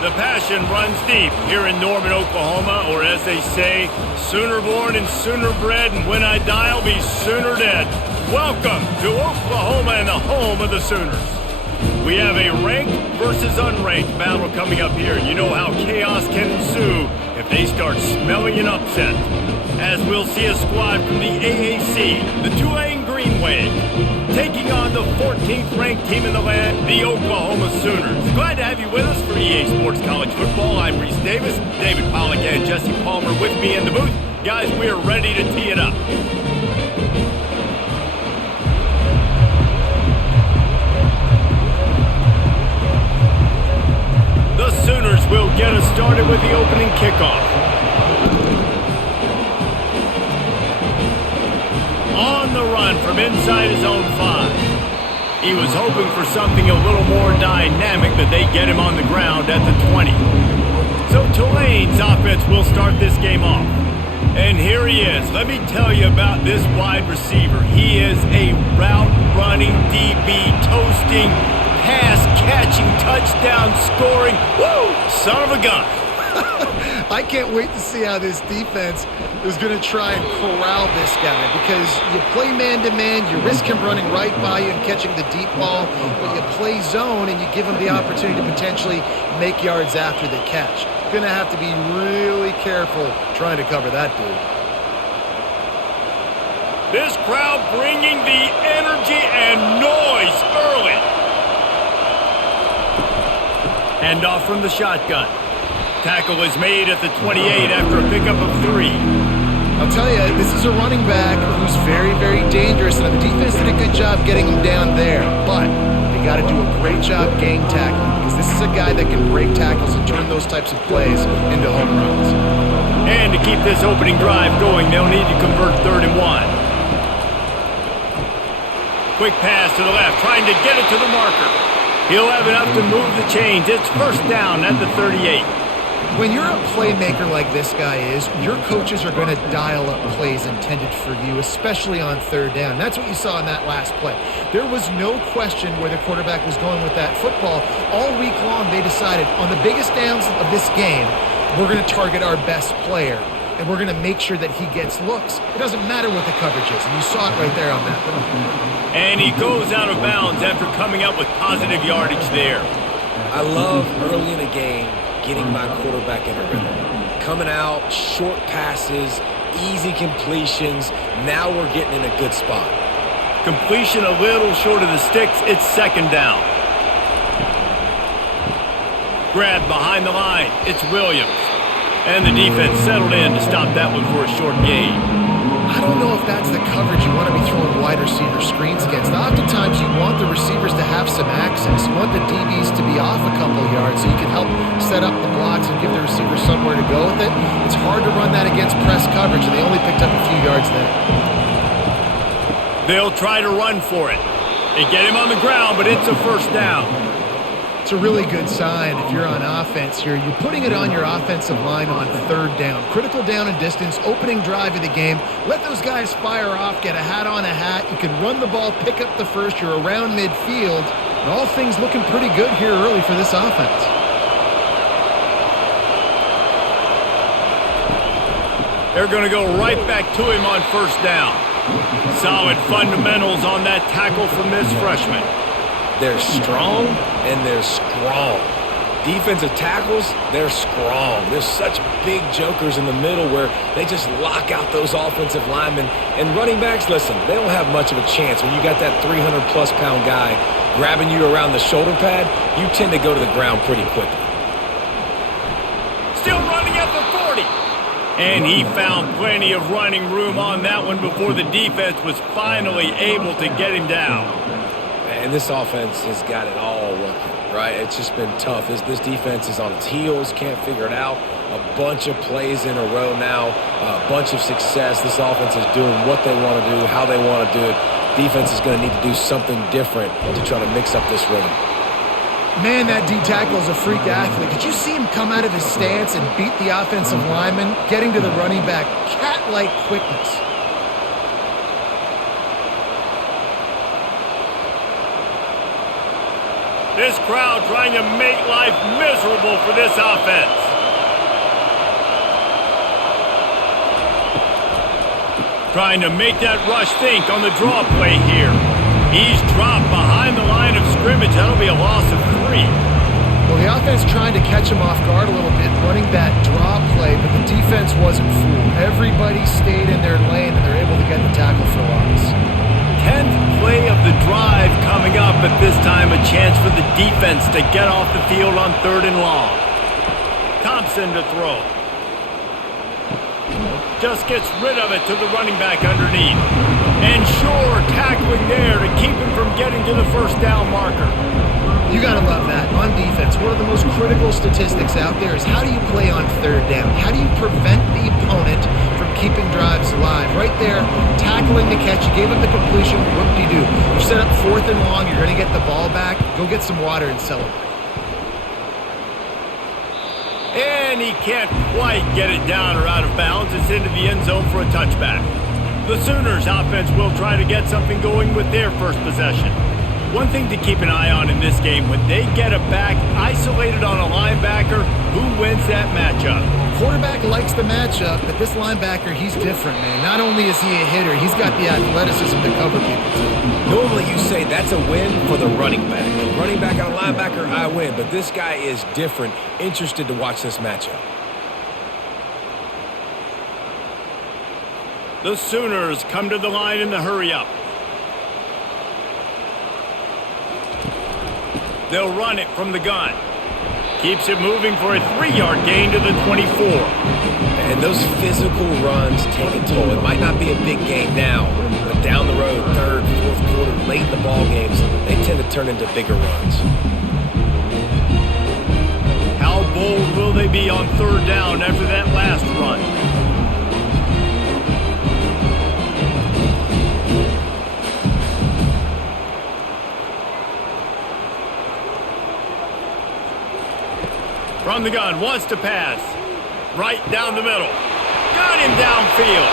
The passion runs deep here in Norman, Oklahoma, or as they say, sooner born and sooner bred, and when I die, I'll be sooner dead. Welcome to Oklahoma and the home of the Sooners. We have a ranked versus unranked battle coming up here. You know how chaos can ensue if they start smelling an upset. As we'll see a squad from the AAC, the Tulane Green Wave, taking on the 14th ranked team in the land, the Oklahoma Sooners. Glad to have you with us for EA Sports College Football. I'm Reese Davis, David Pollack and Jesse Palmer with me in the booth. Guys, we are ready to tee it up. The Sooners will get us started with the opening kickoff. On the run from inside his own 5. He was hoping for something a little more dynamic, that they get him on the ground at the 20. So Tulane's offense will start this game off. And here he is. Let me tell you about this wide receiver. He is a route-running DB, toasting, pass-catching, touchdown-scoring, woo, son of a gun. I can't wait to see how this defense is going to try and corral this guy, because you play man-to-man, you risk him running right by you and catching the deep ball, but you play zone and you give him the opportunity to potentially make yards after the catch. Going to have to be really careful trying to cover that dude. This crowd bringing the energy and noise early. Handoff from the shotgun. Tackle is made at the 28 after a pickup of 3. I'll tell you, this is a running back who's very, very dangerous, and the defense did a good job getting him down there, but they got to do a great job gang tackling, because this is a guy that can break tackles and turn those types of plays into home runs. And to keep this opening drive going, they'll need to convert 3rd and 1. Quick pass to the left, trying to get it to the marker. He'll have enough to move the chains. It's first down at the 38. When you're a playmaker like this guy is, your coaches are going to dial up plays intended for you, especially on 3rd down. That's what you saw in that last play. There was no question where the quarterback was going with that football. All week long, they decided on the biggest downs of this game, we're going to target our best player, and we're going to make sure that he gets looks. It doesn't matter what the coverage is, and you saw it right there on that play. And he goes out of bounds after coming up with positive yardage there. I love early in the game getting my quarterback in a rhythm. Coming out, short passes, easy completions. Now we're getting in a good spot. Completion a little short of the sticks. It's 2nd down. Grab behind the line. It's Williams. And the defense settled in to stop that one for a short gain. I don't know if that's the coverage you want to be throwing wide receiver screens against. Oftentimes you want the receivers to have some access. You want the DBs to be off a couple of yards so you can help set up the blocks and give the receiver somewhere to go with it. It's hard to run that against press coverage, and they only picked up a few yards there. They'll try to run for it. They get him on the ground, but it's a first down. It's a really good sign if you're on offense here. You're putting it on your offensive line on 3rd down. Critical down and distance, opening drive of the game. Let those guys fire off, get a hat on a hat. You can run the ball, pick up the first. You're around midfield. And all things looking pretty good here early for this offense. They're going to go right back to him on 1st down. Solid fundamentals on that tackle from this freshman. They're strong and they're strong. Defensive tackles, they're strong. There's such big jokers in the middle where they just lock out those offensive linemen. And running backs, listen, they don't have much of a chance. When you got that 300-plus pound guy grabbing you around the shoulder pad, you tend to go to the ground pretty quickly. Still running at the 40. And he found plenty of running room on that one before the defense was finally able to get him down. And this offense has got it all working, right? It's just been tough. This defense is on its heels, can't figure it out. A bunch of plays in a row now, a bunch of success. This offense is doing what they want to do, how they want to do it. Defense is going to need to do something different to try to mix up this rhythm. Man, that D tackle is a freak athlete. Did you see him come out of his stance and beat the offensive lineman, getting to the running back? Cat-like quickness. This crowd trying to make life miserable for this offense. Trying to make that rush think on the draw play here. He's dropped behind the line of scrimmage. That'll be a loss of 3. Well, the offense tried to catch him off guard a little bit, running that draw play, but the defense wasn't fooled. Everybody stayed in their lane, and they're able to get the tackle for loss. 10th play of the drive coming up, but this time a chance for the defense to get off the field on 3rd and long. Thompson to throw. Just gets rid of it to the running back underneath. And sure, tackling there to keep him from getting to the first down marker. You got to love that. On defense, one of the most critical statistics out there is how do you play on 3rd down? How do you prevent the opponent from keeping drives alive? Right there, tackling the catch. You gave up the completion. What do you do? You set up 4th and long. You're going to get the ball back. Go get some water and celebrate. And he can't quite get it down or out of bounds. It's into the end zone for a touchback. The Sooners offense will try to get something going with their first possession. One thing to keep an eye on in this game, when they get a back isolated on a linebacker, who wins that matchup? Quarterback likes the matchup, but this linebacker, he's different, man. Not only is he a hitter, he's got the athleticism to cover people, too. Normally you say that's a win for the running back. Running back on linebacker, I win. But this guy is different. Interested to watch this matchup. The Sooners come to the line in the hurry-up. They'll run it from the gun. Keeps it moving for a 3-yard gain to the 24. And those physical runs take a toll. It might not be a big gain now, but down the road, 3rd, 4th quarter, late in the ball games, they tend to turn into bigger runs. How bold will they be on 3rd down after that last run? From the gun, wants to pass. Right down the middle. Got him downfield.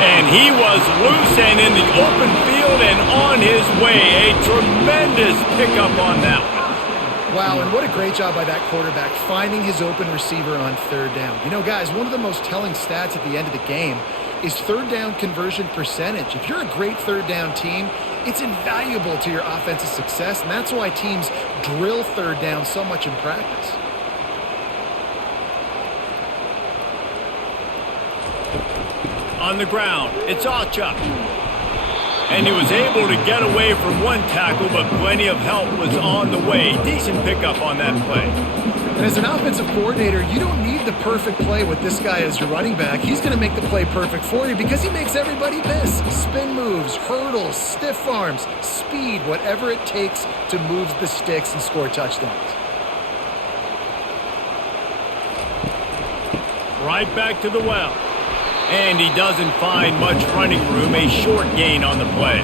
And he was loose and in the open field and on his way. A tremendous pickup on that one. Wow, and what a great job by that quarterback, finding his open receiver on 3rd down. You know, guys, one of the most telling stats at the end of the game is 3rd down conversion percentage. If you're a great 3rd down team, it's invaluable to your offensive success, and that's why teams drill 3rd down so much in practice. On the ground, it's Acha. And he was able to get away from one tackle, but plenty of help was on the way. Decent pickup on that play. And as an offensive coordinator, you don't need the perfect play with this guy as your running back. He's going to make the play perfect for you because he makes everybody miss. Spin moves, hurdles, stiff arms, speed, whatever it takes to move the sticks and score touchdowns. Right back to the well. And he doesn't find much running room. A short gain on the play.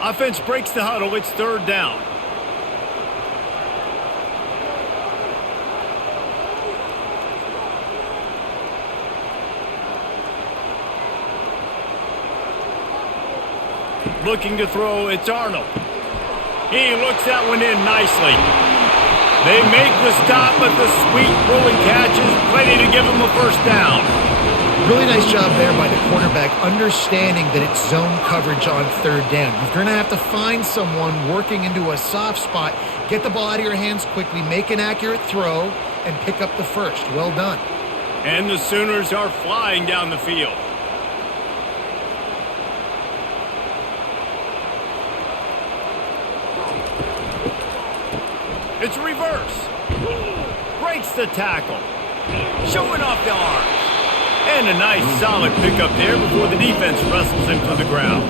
Offense breaks the huddle. It's 3rd down. Looking to throw, it's Arnold. He looks that one in nicely. They make the stop, but the sweet throwing catch is plenty to give him a first down. Really nice job there by the quarterback, understanding that it's zone coverage on 3rd down. You're going to have to find someone working into a soft spot, get the ball out of your hands quickly, make an accurate throw, and pick up the first. Well done. And the Sooners are flying down the field. It's reverse. Breaks the tackle. Showing off the arms. And a nice solid pickup there before the defense wrestles him to the ground.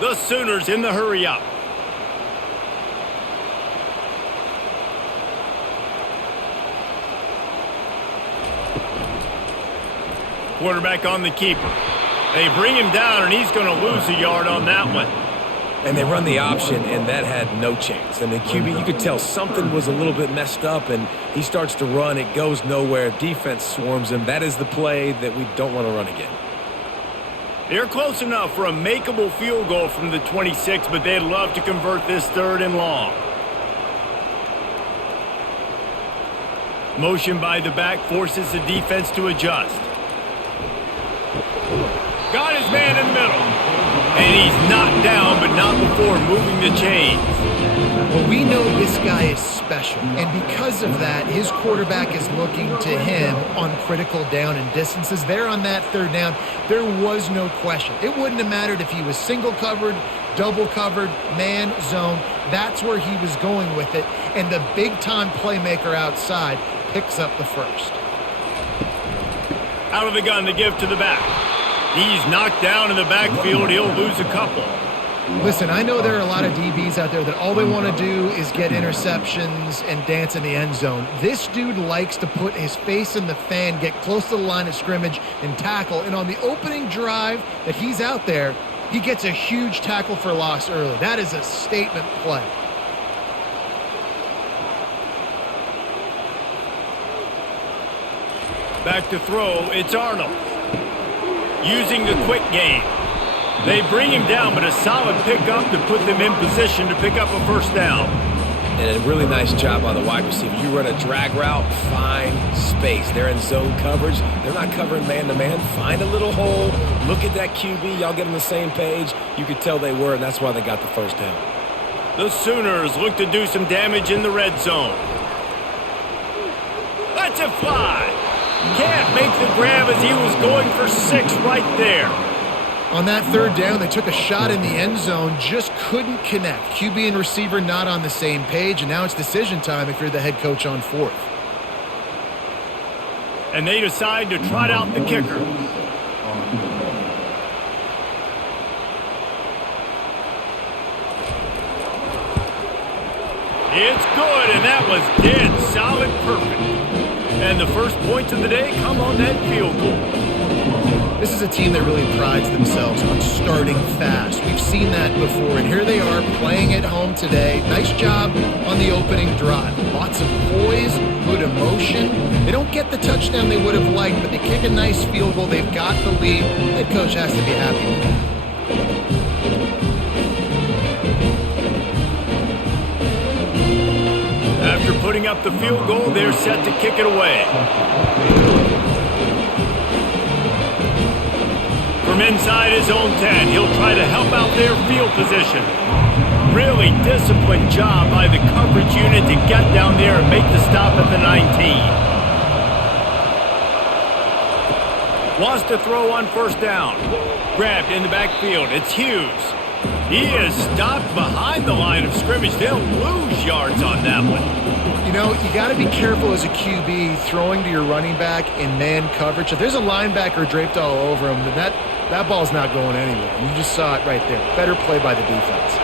The Sooners in the hurry-up. Quarterback on the keeper. They bring him down, and he's going to lose a yard on that one. And they run the option, and that had no chance. And the QB, you could tell something was a little bit messed up, and he starts to run. It goes nowhere. Defense swarms him. That is the play that we don't want to run again. They're close enough for a makeable field goal from the 26, but they'd love to convert this 3rd and long. Motion by the back forces the defense to adjust. Got his man in the middle. And he's knocked down, but not before moving the chains. Well, we know this guy is special, and because of that, his quarterback is looking to him on critical down and distances. There on that 3rd down, there was no question. It wouldn't have mattered if he was single covered, double covered, man, zone. That's where he was going with it, and the big-time playmaker outside picks up the first. Out of the gun to give to the back. He's knocked down in the backfield. He'll lose a couple. Listen, I know there are a lot of DBs out there that all they want to do is get interceptions and dance in the end zone. This dude likes to put his face in the fan, get close to the line of scrimmage, and tackle. And on the opening drive that he's out there, he gets a huge tackle for loss early. That is a statement play. Back to throw, it's Arnold. Using the quick game. They bring him down, but a solid pickup to put them in position to pick up a 1st down. And a really nice job by the wide receiver. You run a drag route, find space. They're in zone coverage. They're not covering man-to-man. Find a little hole. Look at that QB. Y'all get on the same page. You could tell they were, and that's why they got the 1st down. The Sooners look to do some damage in the red zone. Let's it fly. Can't make the grab as he was going for 6 right there. On that 3rd down, they took a shot in the end zone, just couldn't connect. QB and receiver not on the same page, and now it's decision time if you're the head coach on 4th. And they decide to trot out the kicker. It's good, and that was dead solid perfect. And the first points of the day come on that field goal. This is a team that really prides themselves on starting fast. We've seen that before, and here they are playing at home today. Nice job on the opening drive. Lots of poise, good emotion. They don't get the touchdown they would have liked, but they kick a nice field goal. They've got the lead. Head coach has to be happy with that. After putting up the field goal, they're set to kick it away. From inside his own 10, he'll try to help out their field position. Really disciplined job by the coverage unit to get down there and make the stop at the 19. Wants to throw on 1st down. Grabbed in the backfield. It's Hughes. He is stopped behind the line of scrimmage. They'll lose yards on that one. You know, you got to be careful as a QB throwing to your running back in man coverage. If there's a linebacker draped all over him, then that ball's not going anywhere. You just saw it right there. Better play by the defense.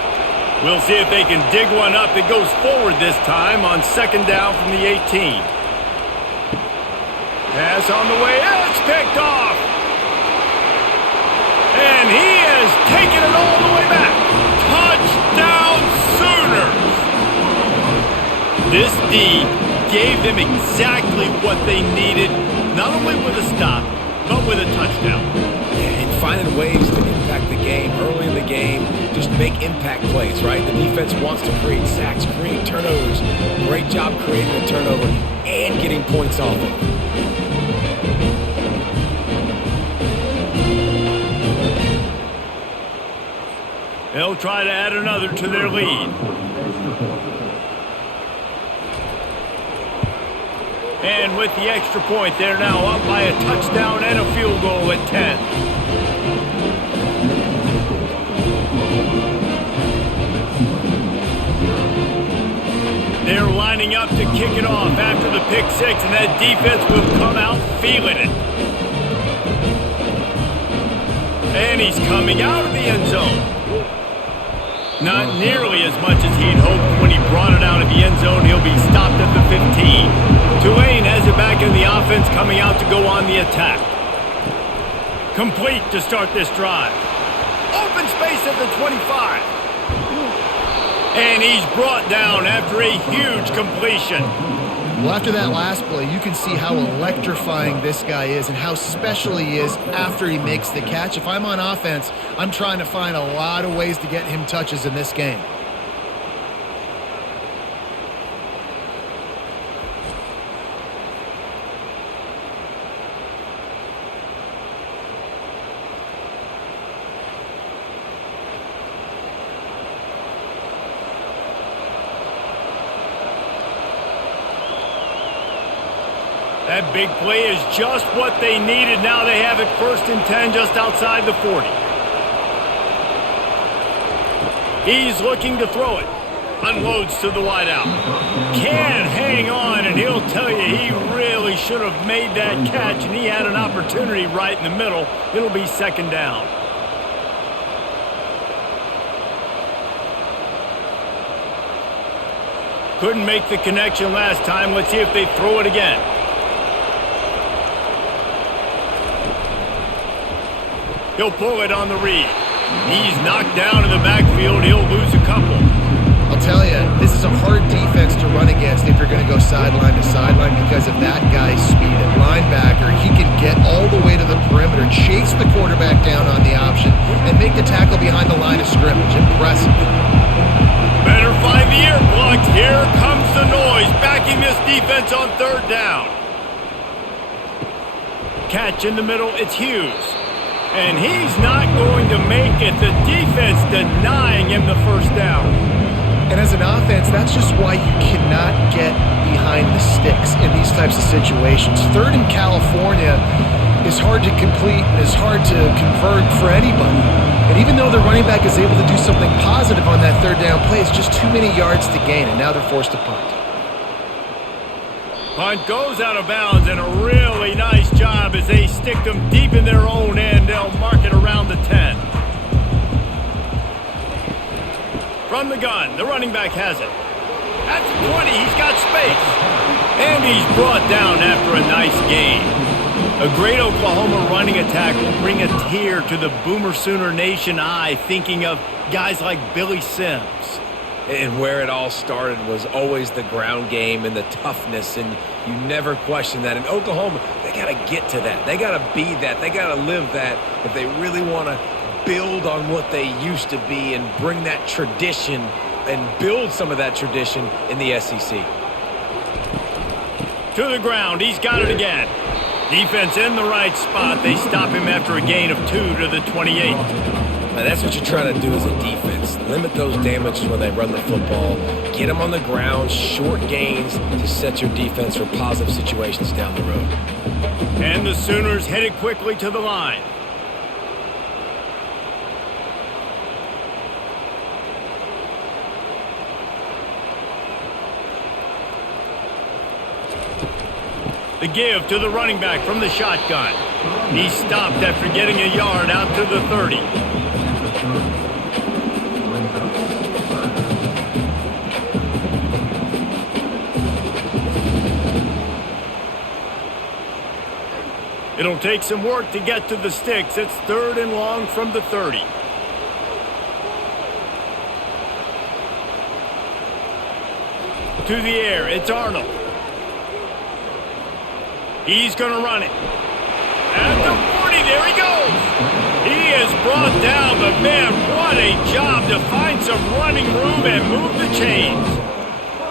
We'll see if they can dig one up that goes forward this time on 2nd down from the 18. Pass on the way. It's picked off. And he has taken it all the way back. Touchdown Sooners! This D gave them exactly what they needed, not only with a stop, but with a touchdown. And finding ways to impact the game early in the game, just make impact plays, right? The defense wants to create sacks, create turnovers. Great job creating a turnover and getting points off it. They'll try to add another to their lead. And with the extra point, they're now up by a touchdown and a field goal at 10. They're lining up to kick it off after the pick 6, and that defense will come out feeling it. And he's coming out of the end zone. Not nearly as much as he'd hoped when he brought it out of the end zone. He'll be stopped at the 15. Tulane has it back in the offense, coming out to go on the attack. Complete to start this drive. Open space at the 25. And he's brought down after a huge completion. Well, after that last play, you can see how electrifying this guy is and how special he is after he makes the catch. If I'm on offense, I'm trying to find a lot of ways to get him touches in this game. That big play is just what they needed. Now they have it 1st and 10 just outside the 40. He's looking to throw it. Unloads to the wideout. Can hang on, and he'll tell you he really should have made that catch, and he had an opportunity right in the middle. It'll be 2nd down. Couldn't make the connection last time. Let's see if they throw it again. He'll pull it on the read. He's knocked down in the backfield. He'll lose a couple. I'll tell you, this is a hard defense to run against if you're going to go sideline to sideline because of that guy's speed. At linebacker, he can get all the way to the perimeter, chase the quarterback down on the option, and make the tackle behind the line of scrimmage. Impressive. Better find the ear plugged. Here comes the noise, backing this defense on 3rd down. Catch in the middle. It's Hughes. And he's not going to make it. The defense denying him the 1st down. And as an offense, that's just why you cannot get behind the sticks in these types of situations. 3rd in California is hard to complete and is hard to convert for anybody. And even though the running back is able to do something positive on that 3rd down play, it's just too many yards to gain, and now they're forced to punt. Punt goes out of bounds, and a really nice job as they stick them deep in their own end. They'll mark it around the 10. From the gun, the running back has it. At the 20, he's got space. And he's brought down after a nice gain. A great Oklahoma running attack will bring a tear to the Boomer Sooner Nation eye, thinking of guys like Billy Sims. And where it all started was always the ground game and the toughness, and you never question that. In Oklahoma, they got to get to that. They got to be that. They got to live that if they really want to build on what they used to be and bring that tradition and build some of that tradition in the SEC. To the ground. He's got it again. Defense in the right spot. They stop him after a gain of 2 to the 28. Now that's what you're trying to do as a defense. Limit those damages when they run the football. Get them on the ground, short gains to set your defense for positive situations down the road. And the Sooners headed quickly to the line. The give to the running back from the shotgun. He stopped after getting a yard out to the 30. It'll take some work to get to the sticks. It's 3rd and long from the 30. To the air, it's Arnold. He's going to run it. At the 40, there he goes. He is brought down, but man, what a job to find some running room and move the chains.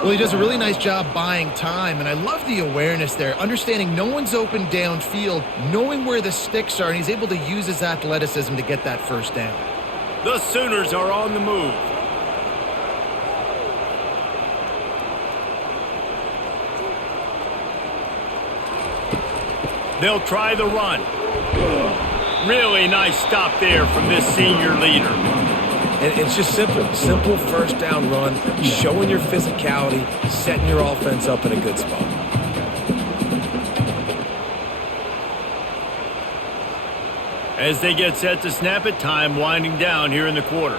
Well, he does a really nice job buying time, and I love the awareness there, understanding no one's open downfield, knowing where the sticks are, and he's able to use his athleticism to get that 1st down. The Sooners are on the move. They'll try the run. Really nice stop there from this senior leader. And it's just simple 1st down run, showing your physicality, setting your offense up in a good spot. As they get set to snap it, time winding down here in the quarter.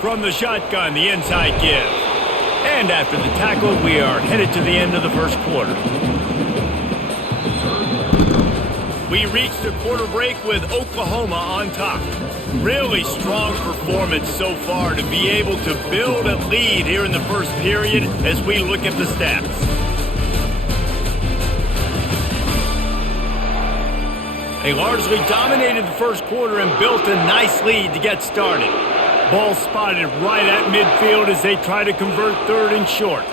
From the shotgun, the inside give. And after the tackle, we are headed to the end of the 1st quarter. We reached the quarter break with Oklahoma on top. Really strong performance so far to be able to build a lead here in the first period as we look at the stats. They largely dominated the first quarter and built a nice lead to get started. Ball spotted right at midfield as they try to convert third and short.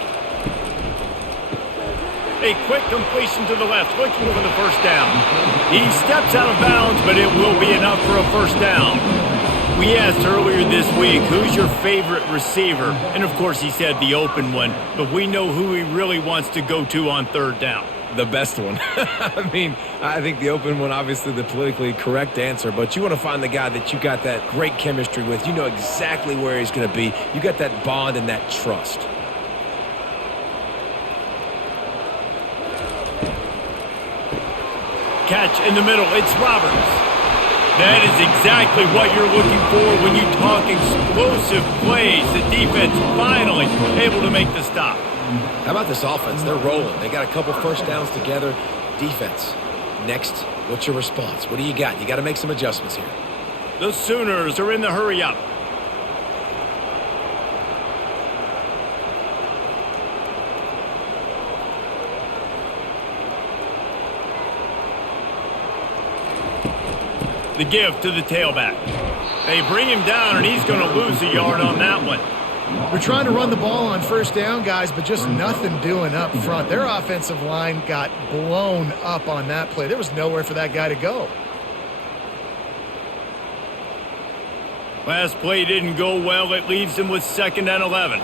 A quick completion to the left, looking for the first down. He steps out of bounds, but it will be enough for a first down. We asked earlier this week, who's your favorite receiver? And of course he said the open one, but we know who he really wants to go to on third down. The best one. I mean, I think the open one, obviously the politically correct answer, but you want to find the guy that you got that great chemistry with. You know exactly where he's going to be. You got that bond and that trust. Catch in the middle, it's Roberts. That is exactly what you're looking for when you talk explosive plays. The defense finally able to make the stop. How about this offense? They're rolling. They got a couple first downs together. Defense. Next, what's your response? What do you got? You got to make some adjustments here. The Sooners are in the hurry up. The give to the tailback. They bring him down, and he's going to lose a yard on that one. We're trying to run the ball on first down, guys, but just nothing doing up front. Their offensive line got blown up on that play. There was nowhere for that guy to go. Last play didn't go well. It leaves him with 2nd and 11.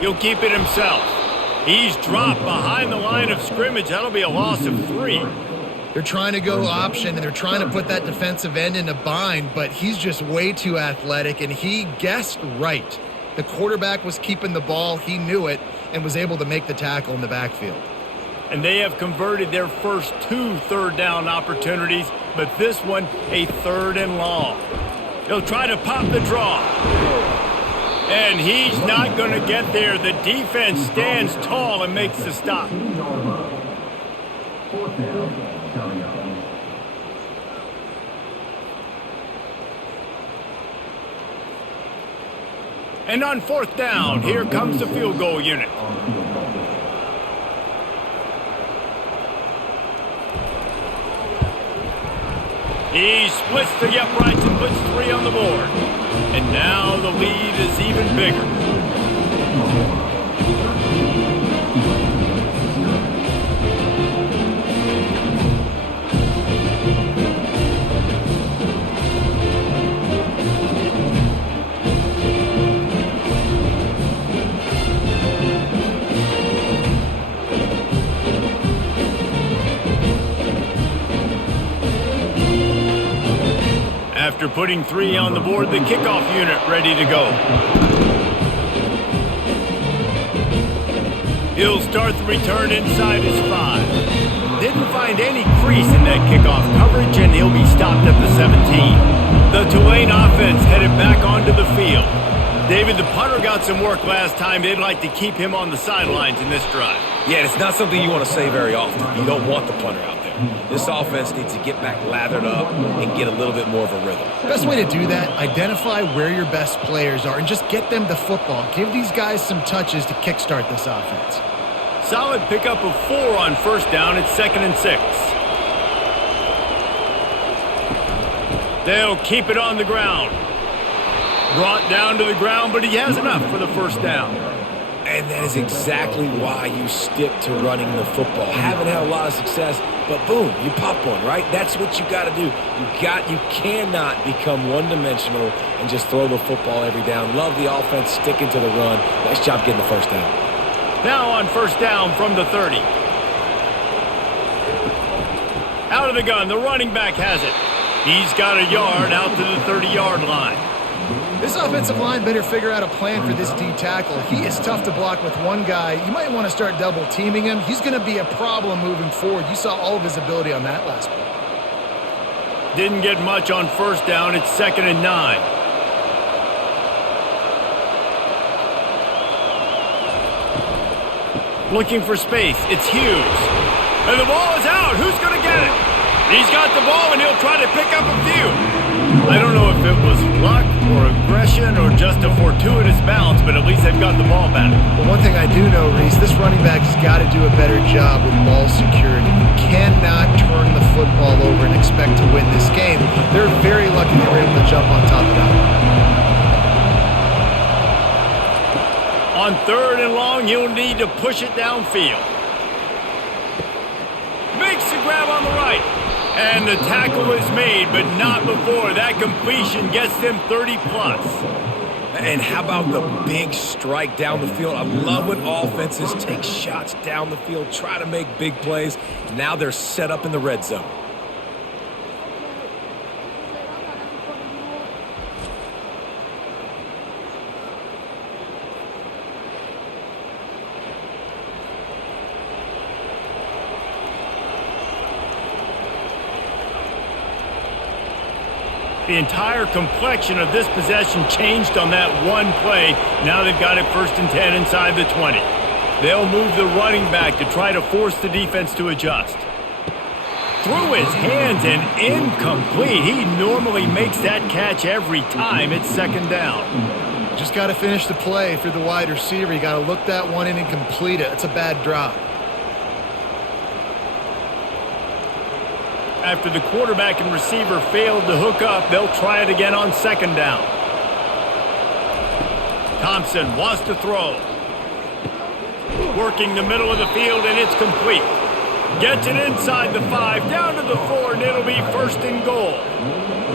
He'll keep it himself. He's dropped behind the line of scrimmage. That'll be a loss of 3. They're trying to go option, and they're trying to put that defensive end in a bind, but he's just way too athletic, and he guessed right. The quarterback was keeping the ball. He knew it and was able to make the tackle in the backfield. And they have converted their first 2 third down opportunities, but this one a 3rd and long. He'll try to pop the draw. And he's not going to get there. The defense stands tall and makes the stop. And on 4th down, here comes the field goal unit. He splits the uprights and puts 3 on the board. And now the lead is even bigger. After putting 3 on the board, the kickoff unit ready to go. He'll start the return inside his 5. Didn't find any crease in that kickoff coverage, and he'll be stopped at the 17. The Tulane offense headed back onto the field. David, the punter got some work last time. They'd like to keep him on the sidelines in this drive. Yeah, it's not something you want to say very often. You don't want the punter out there. This offense needs to get back lathered up and get a little bit more of a rhythm. Best way to do that, identify where your best players are and just get them the football. Give these guys some touches to kickstart this offense. Solid pickup of 4 on 1st down. It's 2nd and 6. They'll keep it on the ground. Brought down to the ground, but he has enough for the 1st down. And that is exactly why you stick to running the football. Haven't had a lot of success, but boom, you pop one, right? That's what you got to do. You cannot become one-dimensional and just throw the football every down. Love the offense, sticking to the run. Nice job getting the 1st down. Now on 1st down from the 30. Out of the gun, the running back has it. He's got a yard out to the 30-yard line. This offensive line better figure out a plan for this D tackle. He is tough to block with one guy. You might want to start double teaming him. He's going to be a problem moving forward. You saw all of his ability on that last play. Didn't get much on 1st down. It's 2nd and 9. Looking for space. It's Hughes. And the ball is out. Who's going to get it? He's got the ball, and he'll try to pick up a few. I don't know if it was luck or aggression or just a fortuitous bounce, but at least they've got the ball back. Well, one thing I do know, Reese, this running back has got to do a better job with ball security. You cannot turn the football over and expect to win this game. They're very lucky they were able to jump on top of that. On 3rd and long, you'll need to push it downfield. Makes the grab on the right. And the tackle is made, but not before. That completion gets them 30-plus. And how about the big strike down the field? I love when offenses take shots down the field, try to make big plays. Now they're set up in the red zone. The entire complexion of this possession changed on that one play. Now they've got it 1st and 10 inside the 20. They'll move the running back to try to force the defense to adjust. Through his hands and incomplete. He normally makes that catch every time. It's 2nd down. Just got to finish the play for the wide receiver. You got to look that one in and complete it. It's a bad drop. After the quarterback and receiver failed to hook up, they'll try it again on 2nd down. Thompson wants to throw. Working the middle of the field, and it's complete. Gets it inside the 5, down to the 4, and it'll be 1st and goal.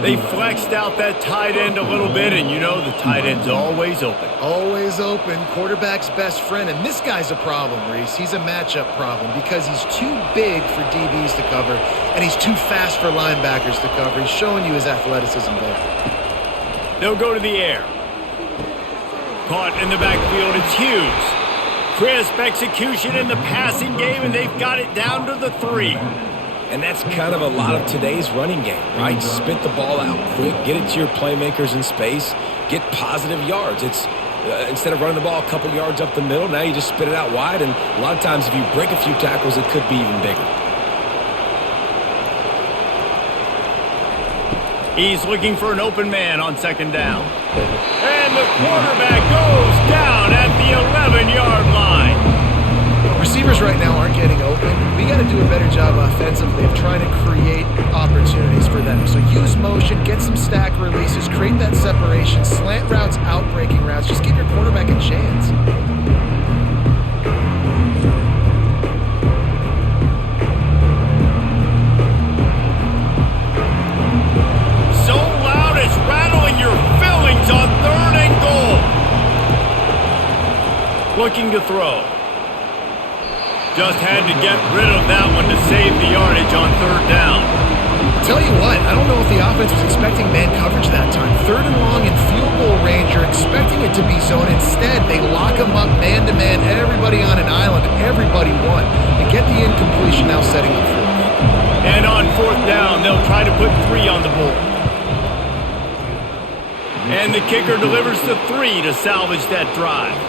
They flexed out that tight end a little bit, and you know the tight end's always open. Always open. Quarterback's best friend. And this guy's a problem, Reese. He's a matchup problem because he's too big for DBs to cover, and he's too fast for linebackers to cover. He's showing you his athleticism there. They'll go to the air. Caught in the backfield, it's Hughes. Crisp execution in the passing game, and they've got it down to the 3. And that's kind of a lot of today's running game, right? Spit the ball out quick, get it to your playmakers in space, get positive yards. It's instead of running the ball a couple yards up the middle, now you just spit it out wide, and a lot of times if you break a few tackles, it could be even bigger. He's looking for an open man on 2nd down. And the quarterback goes down at the 11-yard line. Receivers right now aren't getting open. We got to do a better job offensively of trying to create opportunities for them. So use motion, get some stack releases, create that separation, slant routes, out-breaking routes. Just give your quarterback a chance. So loud it's rattling your fillings on 3rd and goal. Looking to throw. Just had to get rid of that one to save the yardage on 3rd down. Tell you what, I don't know if the offense was expecting man coverage that time. 3rd and long in field goal range, you're expecting it to be zone. Instead, they lock them up man-to-man, everybody on an island, and everybody won. And get the incompletion now setting up 4th. And on 4th down, they'll try to put 3 on the board. And the kicker delivers the 3 to salvage that drive.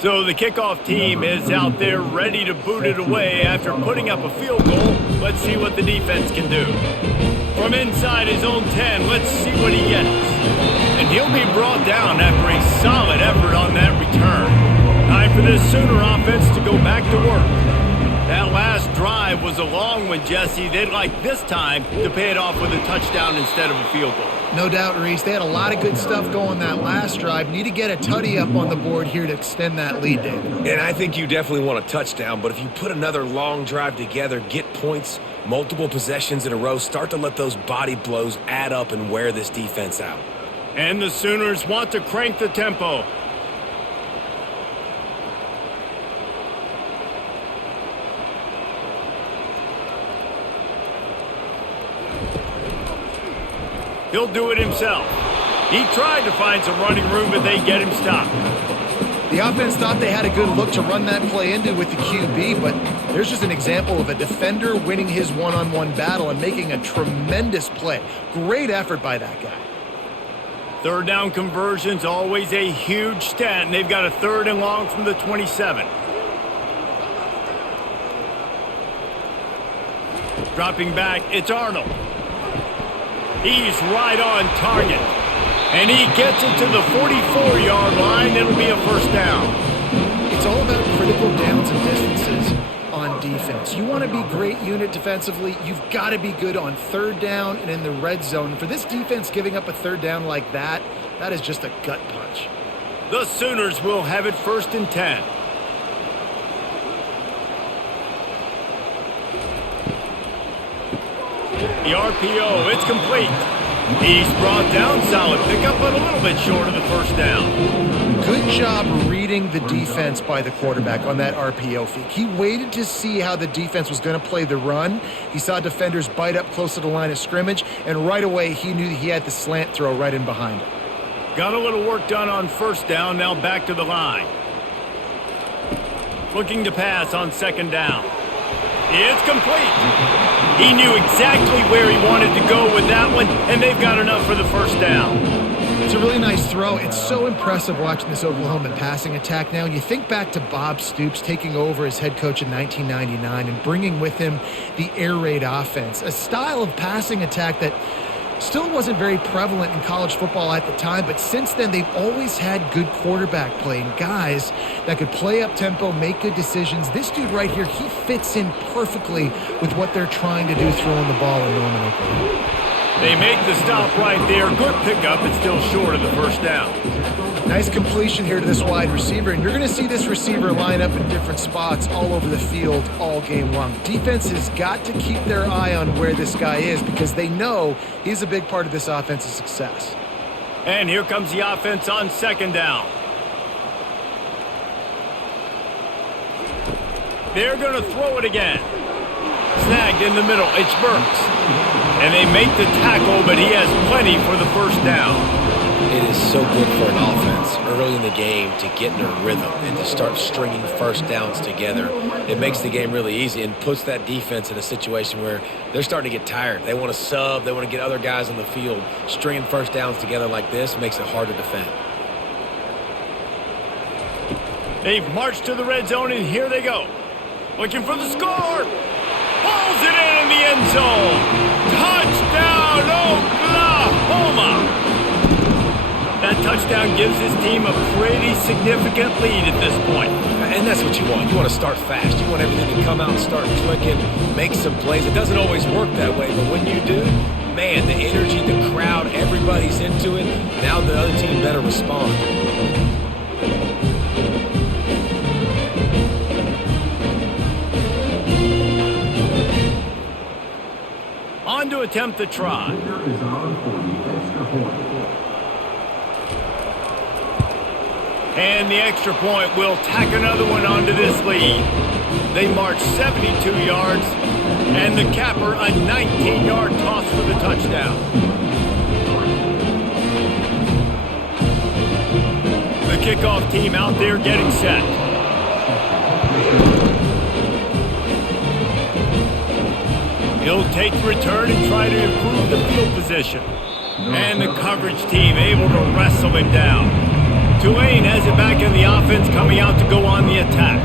So the kickoff team is out there ready to boot it away after putting up a field goal. Let's see what the defense can do. From inside his own 10, let's see what he gets. And he'll be brought down after a solid effort on that return. Time for this Sooner offense to go back to work. That last drive was a long one, Jesse. They'd like this time to pay it off with a touchdown instead of a field goal. No doubt, Reese. They had a lot of good stuff going that last drive. Need to get a tutty up on the board here to extend that lead, David. And I think you definitely want a touchdown, but if you put another long drive together, get points, multiple possessions in a row, start to let those body blows add up and wear this defense out. And the Sooners want to crank the tempo. He'll do it himself. He tried to find some running room, but they get him stopped. The offense thought they had a good look to run that play into with the QB, but there's just an example of a defender winning his one-on-one battle and making a tremendous play. Great effort by that guy. Third down conversion's always a huge stat, and they've got a 3rd and long from the 27. Dropping back, it's Arnold. He's right on target. And he gets it to the 44-yard line. It'll be a 1st down. It's all about critical downs and distances on defense. You want to be great unit defensively, you've got to be good on 3rd down and in the red zone. For this defense giving up a 3rd down like that, that is just a gut punch. The Sooners will have it 1st and 10. The RPO, it's complete. He's brought down, solid pickup, but a little bit short of the 1st down. Good job reading the defense by the quarterback on that RPO feed. He waited to see how the defense was going to play the run. He saw defenders bite up close to the line of scrimmage, and right away he knew he had the slant throw right in behind him. Got a little work done on 1st down, now back to the line. Looking to pass on 2nd down. It's complete. He knew exactly where he wanted to go with that one, and they've got enough for the 1st down. It's a really nice throw. It's so impressive watching this Oklahoma passing attack now. You think back to Bob Stoops taking over as head coach in 1999 and bringing with him the air raid offense, a style of passing attack that still wasn't very prevalent in college football at the time, but since then they've always had good quarterback play and guys that could play up tempo, make good decisions. This dude right here, he fits in perfectly with what they're trying to do throwing the ball in Norman, Oklahoma. They make the stop right there. Good pickup, but still short of the 1st down. Nice completion here to this wide receiver, and you're going to see this receiver line up in different spots all over the field all game long. Defense has got to keep their eye on where this guy is because they know he's a big part of this offense's success. And here comes the offense on 2nd down. They're going to throw it again. Snagged in the middle. It's Burks. And they make the tackle, but he has plenty for the 1st down. It is so good for an offense early in the game to get in a rhythm and to start stringing 1st downs together. It makes the game really easy and puts that defense in a situation where they're starting to get tired. They want to sub. They want to get other guys on the field. Stringing 1st downs together like this makes it hard to defend. They've marched to the red zone, and here they go. Looking for the score. Pulls it in the end zone. Touchdown, Oklahoma! That touchdown gives his team a pretty significant lead at this point. And that's what you want. You want to start fast. You want everything to come out and start clicking, make some plays. It doesn't always work that way, but when you do, man, the energy, the crowd, everybody's into it. Now the other team better respond. On to attempt the try. And the extra point will tack another one onto this lead. They march 72 yards, and the capper a 19-yard toss for the touchdown. The kickoff team out there getting set. He'll take the return and try to improve the field position. And the coverage team able to wrestle him down. Tulane has it back in the offense, coming out to go on the attack.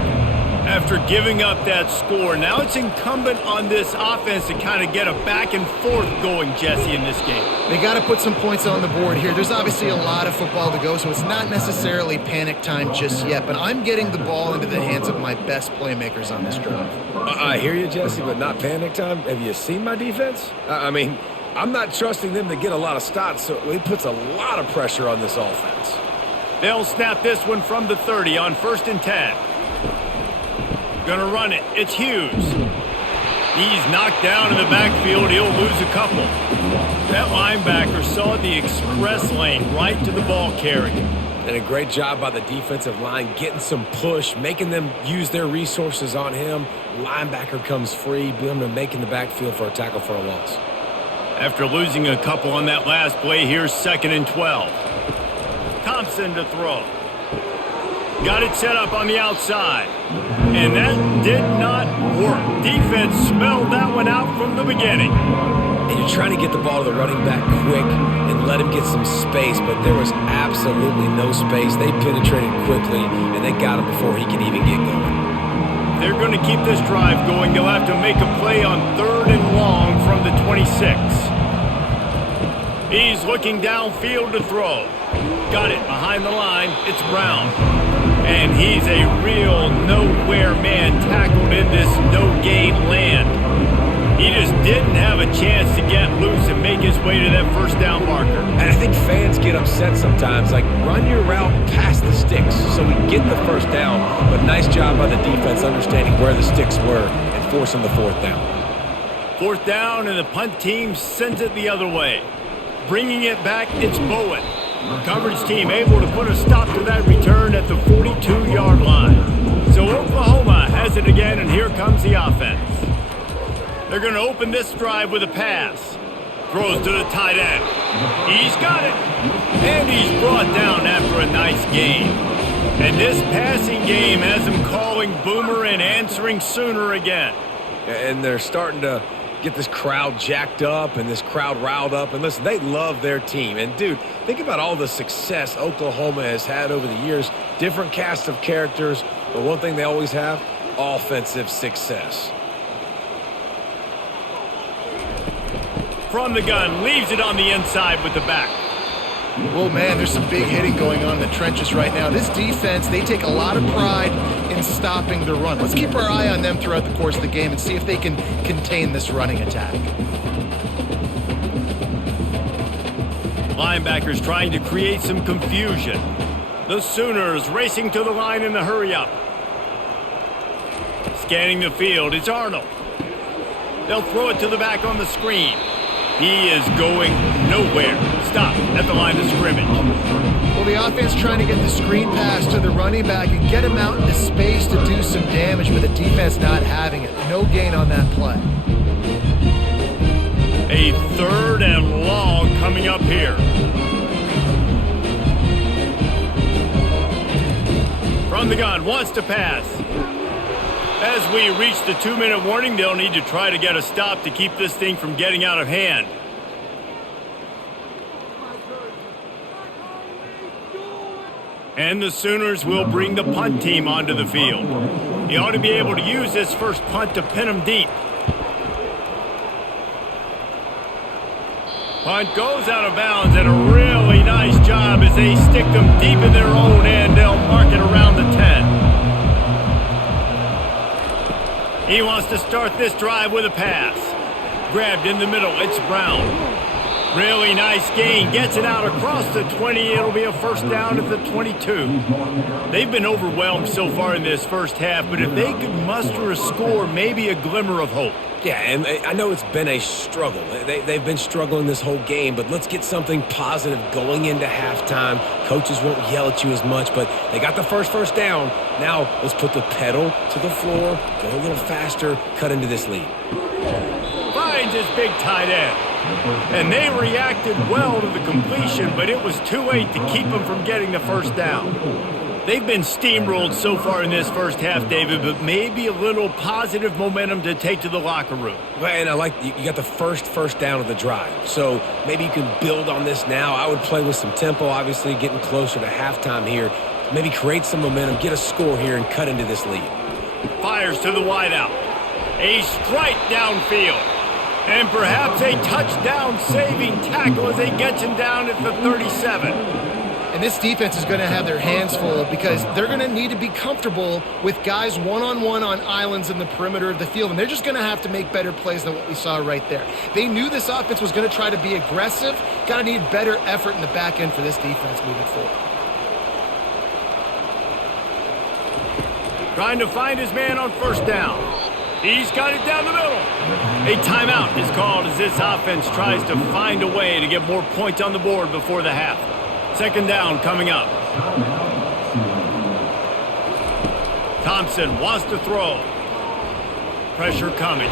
After giving up that score, now it's incumbent on this offense to kind of get a back and forth going, Jesse, in this game. They got to put some points on the board here. There's obviously a lot of football to go, so it's not necessarily panic time just yet, but I'm getting the ball into the hands of my best playmakers on this drive. I hear you, Jesse, but not panic time. Have you seen my defense? I mean, I'm not trusting them to get a lot of stops, so it puts a lot of pressure on this offense. They'll snap this one from the 30 on 1st and 10. Gonna run it. It's Hughes. He's knocked down in the backfield. He'll lose a couple. That linebacker saw the express lane right to the ball carrier. And a great job by the defensive line getting some push, making them use their resources on him. Linebacker comes free, making the backfield for a tackle for a loss. After losing a couple on that last play, here's 2nd and 12. Thompson to throw. Got it set up on the outside. And that did not work. Defense smelled that one out from the beginning. And you're trying to get the ball to the running back quick and let him get some space, but there was absolutely no space. They penetrated quickly, and they got him before he could even get going. They're going to keep this drive going. They'll have to make a play on 3rd and long from the 26. He's looking downfield to throw. Got it behind the line. It's Brown. And he's a real nowhere man tackled in this no-gain land. He just didn't have a chance to get loose and make his way to that first down marker. And I think fans get upset sometimes, like run your route past the sticks so we get the first down. But nice job by the defense understanding where the sticks were and forcing the 4th down. 4th down, and the punt team sends it the other way. Bringing it back, it's Bowen. Coverage team able to put a stop to that return at the 42-yard line. So Oklahoma has it again, and here comes the offense. They're going to open this drive with a pass. Throws to the tight end. He's got it. And he's brought down after a nice gain. And this passing game has him calling Boomer and answering Sooner again. And they're starting to get this crowd jacked up and this crowd riled up. And listen, they love their team. And, dude, think about all the success Oklahoma has had over the years. Different cast of characters. But one thing they always have, offensive success. From the gun, leaves it on the inside with the back. Well, man, there's some big hitting going on in the trenches right now. This defense, they take a lot of pride in stopping the run. Let's keep our eye on them throughout the course of the game and see if they can contain this running attack. Linebackers trying to create some confusion. The Sooners racing to the line in the hurry-up. Scanning the field, it's Arnold. They'll throw it to the back on the screen. He is going nowhere. Stop at the line of scrimmage. Well, the offense trying to get the screen pass to the running back and get him out into space to do some damage, but the defense not having it. No gain on that play. A 3rd and long coming up here. From the gun, wants to pass. As we reach the 2-minute warning, they'll need to try to get a stop to keep this thing from getting out of hand. And the Sooners will bring the punt team onto the field. He ought to be able to use this first punt to pin them deep. Punt goes out of bounds, and a really nice job as they stick them deep in their own end. They'll mark it around the 10. He wants to start this drive with a pass. Grabbed in the middle, it's Brown. Really nice gain, gets it out across the 20. It'll be a first down at the 22. They've been overwhelmed so far in this first half, but if they could muster a score, maybe a glimmer of hope. Yeah, and I know it's been a struggle. They've been struggling this whole game, but let's get something positive going into halftime. Coaches won't yell at you as much, but they got the first down. Now let's put the pedal to the floor, go a little faster, cut into this lead. Finds his big tight end. And they reacted well to the completion, but it was too late to keep them from getting the first down. They've been steamrolled so far in this first half, David, but maybe a little positive momentum to take to the locker room. And I like you got the first down of the drive. So maybe you can build on this now. I would play with some tempo, obviously getting closer to halftime here. Maybe create some momentum, get a score here, and cut into this lead. Fires to the wideout. A strike downfield. And perhaps a touchdown-saving tackle as he gets him down at the 37. And this defense is going to have their hands full because they're going to need to be comfortable with guys one-on-one on islands in the perimeter of the field. And they're just going to have to make better plays than what we saw right there. They knew this offense was going to try to be aggressive. Got to need better effort in the back end for this defense moving forward. Trying to find his man on first down. He's got it down the middle. A timeout is called as this offense tries to find a way to get more points on the board before the half. Second down coming up. Thompson wants to throw. Pressure coming.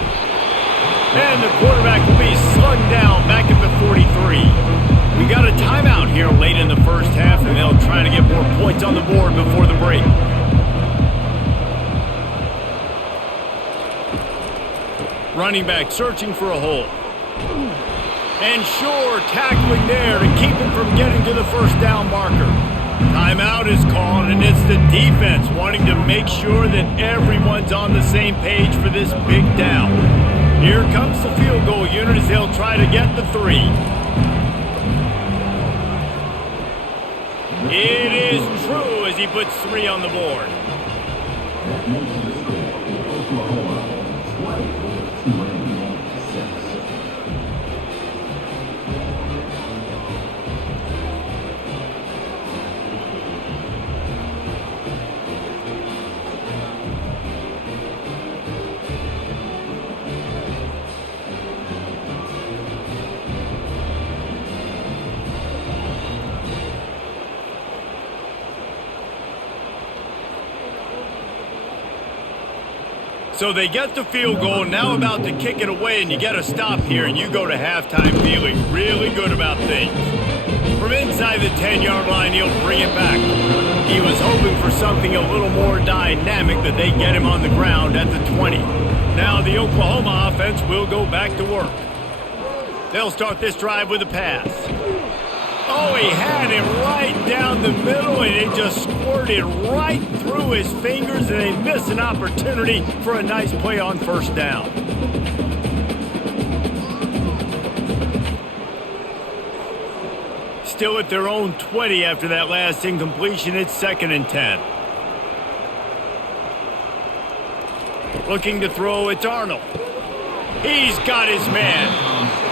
And the quarterback will be slugged down back at the 43. We got a timeout here late in the first half, and they'll try to get more points on the board before the break. Running back searching for a hole. And sure, tackling there to keep him from getting to the first down marker. Timeout is called, and it's the defense wanting to make sure that everyone's on the same page for this big down. Here comes the field goal unit as they'll try to get the 3. It is true as he puts 3 on the board. So they get the field goal, now about to kick it away, and you get a stop here, and you go to halftime feeling really good about things. From inside the 10-yard line, he'll bring it back. He was hoping for something a little more dynamic, that they get him on the ground at the 20. Now the Oklahoma offense will go back to work. They'll start this drive with a pass. Oh, he had it right down the middle, and it just squirted right through his fingers, and they miss an opportunity for a nice play on first down. Still at their own 20 after that last incompletion. It's 2nd and 10. Looking to throw, it's Arnold. He's got his man.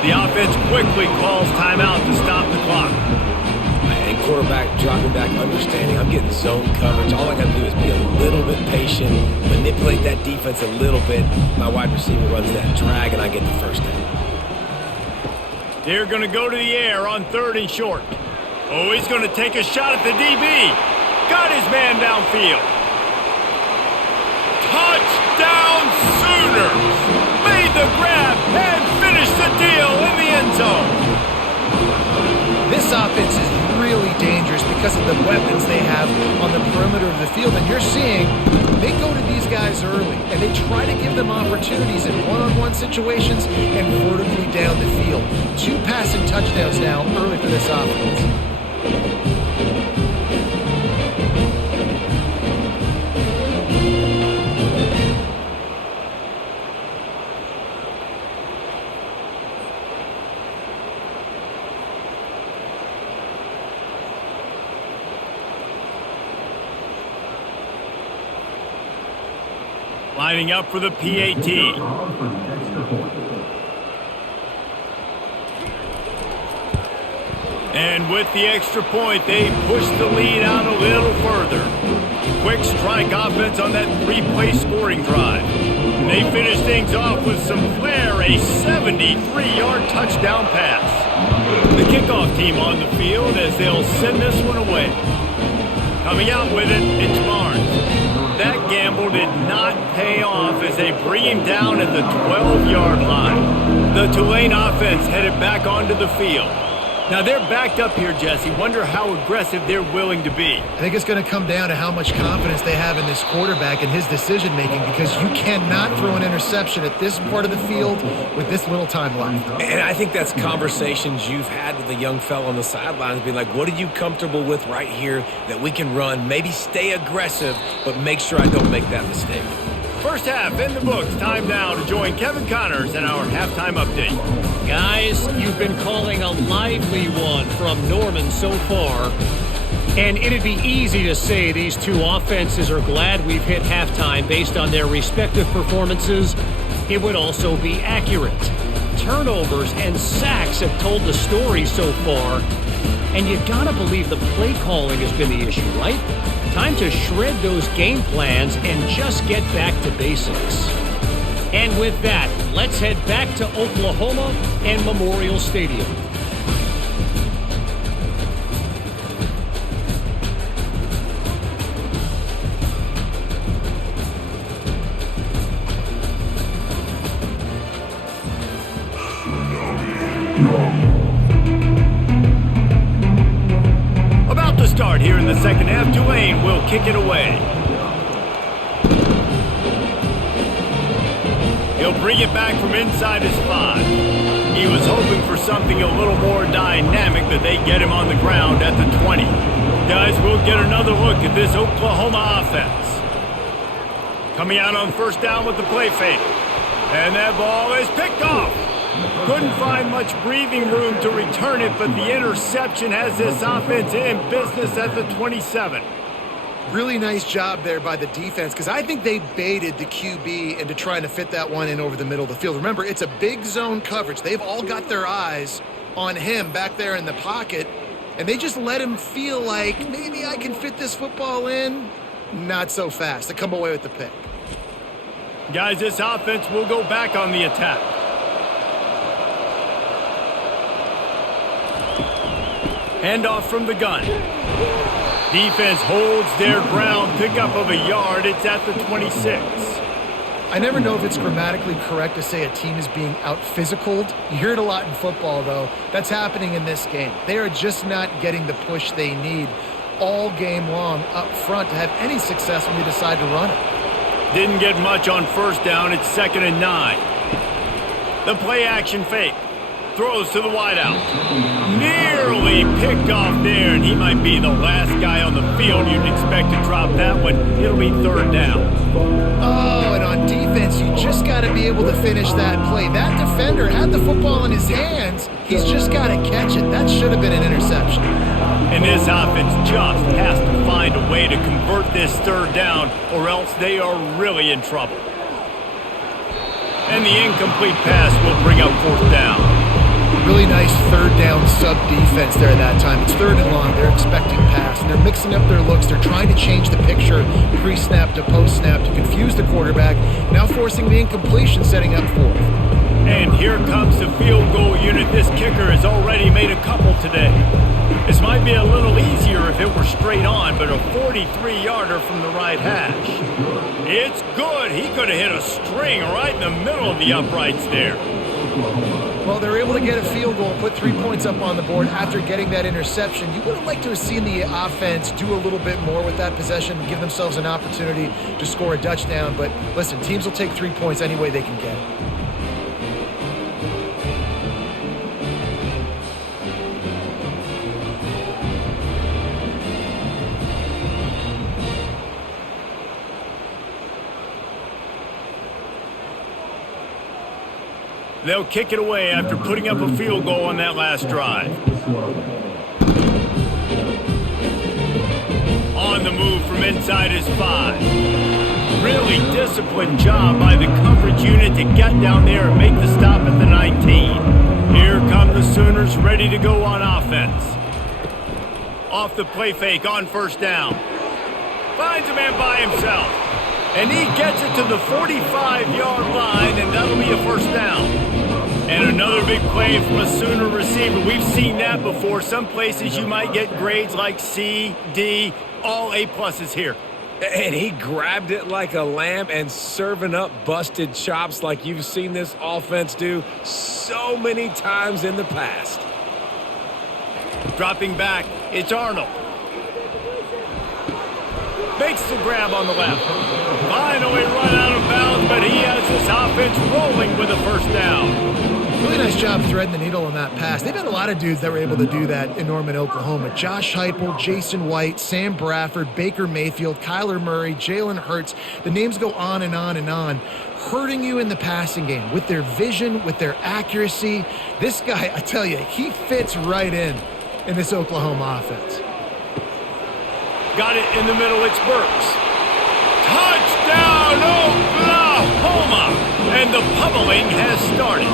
The offense quickly calls timeout to stop the clock. And quarterback dropping back, understanding I'm getting zone coverage. All I got to do is be a little bit patient, manipulate that defense a little bit. My wide receiver runs that drag, and I get the first down. They're going to go to the air on 3rd and short. Oh, he's going to take a shot at the DB. Got his man downfield. Touchdown Sooners! Made the grab and finished the deal in the end zone. This offense is really dangerous because of the weapons they have on the perimeter of the field. And you're seeing they go to these guys early, and they try to give them opportunities in one-on-one situations and vertically down the field. 2 passing touchdowns now early for this offense. Lining up for the PAT. And with the extra point, they push the lead out a little further. Quick strike offense on that 3-play scoring drive. And they finish things off with some flair, a 73-yard touchdown pass. The kickoff team on the field as they'll send this one away. Coming out with it, it's Barnes. That gamble did not pay off as they bring him down at the 12-yard line. The Tulane offense headed back onto the field. Now they're backed up here, Jesse. Wonder how aggressive they're willing to be. I think it's going to come down to how much confidence they have in this quarterback and his decision-making, because you cannot throw an interception at this part of the field with this little time left. And I think that's conversations you've had with the young fellow on the sidelines, being like, what are you comfortable with right here that we can run? Maybe stay aggressive, but make sure I don't make that mistake. First half in the books. Time now to join Kevin Connors in our halftime update. Guys, you've been calling a lively one from Norman so far. And it'd be easy to say these two offenses are glad we've hit halftime based on their respective performances. It would also be accurate. Turnovers and sacks have told the story so far. And you gotta believe the play calling has been the issue, right? Time to shred those game plans and just get back to basics. And with that, let's head back to Oklahoma and Memorial Stadium. start here in the second half. Tulane will kick it away. He'll bring it back from inside his 5. He was hoping for something a little more dynamic, but they get him on the ground at the 20. Guys, we'll get another look at this Oklahoma offense. Coming out on first down with the play fake. And that ball is picked off. Couldn't find much breathing room to return it, but the interception has this offense in business at the 27. Really nice job there by the defense, because I think they baited the QB into trying to fit that one in over the middle of the field. Remember, it's a big zone coverage. They've all got their eyes on him back there in the pocket, and they just let him feel like, maybe I can fit this football in. Not so fast. They come away with the pick. Guys, this offense will go back on the attack. Handoff from the gun. Defense holds their ground, pickup of a yard. It's at the 26. I never know if it's grammatically correct to say a team is being out-physicaled. You hear it a lot in football, though. That's happening in this game. They are just not getting the push they need all game long up front to have any success when you decide to run it. Didn't get much on first down. It's 2nd and 9. The play action fake. Throws to the wideout. Nearly picked off there, and he might be the last guy on the field you'd expect to drop that one. It'll be 3rd down. Oh, and on defense, you just got to be able to finish that play. That defender had the football in his hands. He's just got to catch it. That should have been an interception. And this offense just has to find a way to convert this 3rd down, or else they are really in trouble. And the incomplete pass will bring up 4th down. Really nice 3rd down sub-defense there that time. It's 3rd and long. They're expecting pass, and they're mixing up their looks. They're trying to change the picture pre-snap to post-snap to confuse the quarterback, now forcing the incompletion, setting up 4th. And here comes the field goal unit. This kicker has already made a couple today. This might be a little easier if it were straight on, but a 43-yarder from the right hash. It's good. He could have hit a string right in the middle of the uprights there. Well, they're able to get a field goal, put 3 points up on the board after getting that interception. You would have liked to have seen the offense do a little bit more with that possession, give themselves an opportunity to score a touchdown. But listen, teams will take 3 points any way they can get it. They'll kick it away after putting up a field goal on that last drive. On the move from inside his 5. Really disciplined job by the coverage unit to get down there and make the stop at the 19. Here come the Sooners ready to go on offense. Off the play fake on first down. Finds a man by himself. And he gets it to the 45-yard line, and that'll be a 1st down. And another big play from a Sooner receiver. We've seen that before. Some places you might get grades like C, D, all A-pluses here. And he grabbed it like a lamb and serving up busted chops like you've seen this offense do so many times in the past. Dropping back, it's Arnold. Makes the grab on the left. Finally run out of bounds, but he has this offense rolling with a 1st down. Really nice job threading the needle on that pass. They've had a lot of dudes that were able to do that in Norman, Oklahoma. Josh Heupel, Jason White, Sam Bradford, Baker Mayfield, Kyler Murray, Jalen Hurts. The names go on and on and on. Hurting you in the passing game with their vision, with their accuracy. This guy, I tell you, he fits right in this Oklahoma offense. Got it in the middle, it's Burks. Touchdown, Oklahoma! And the pummeling has started.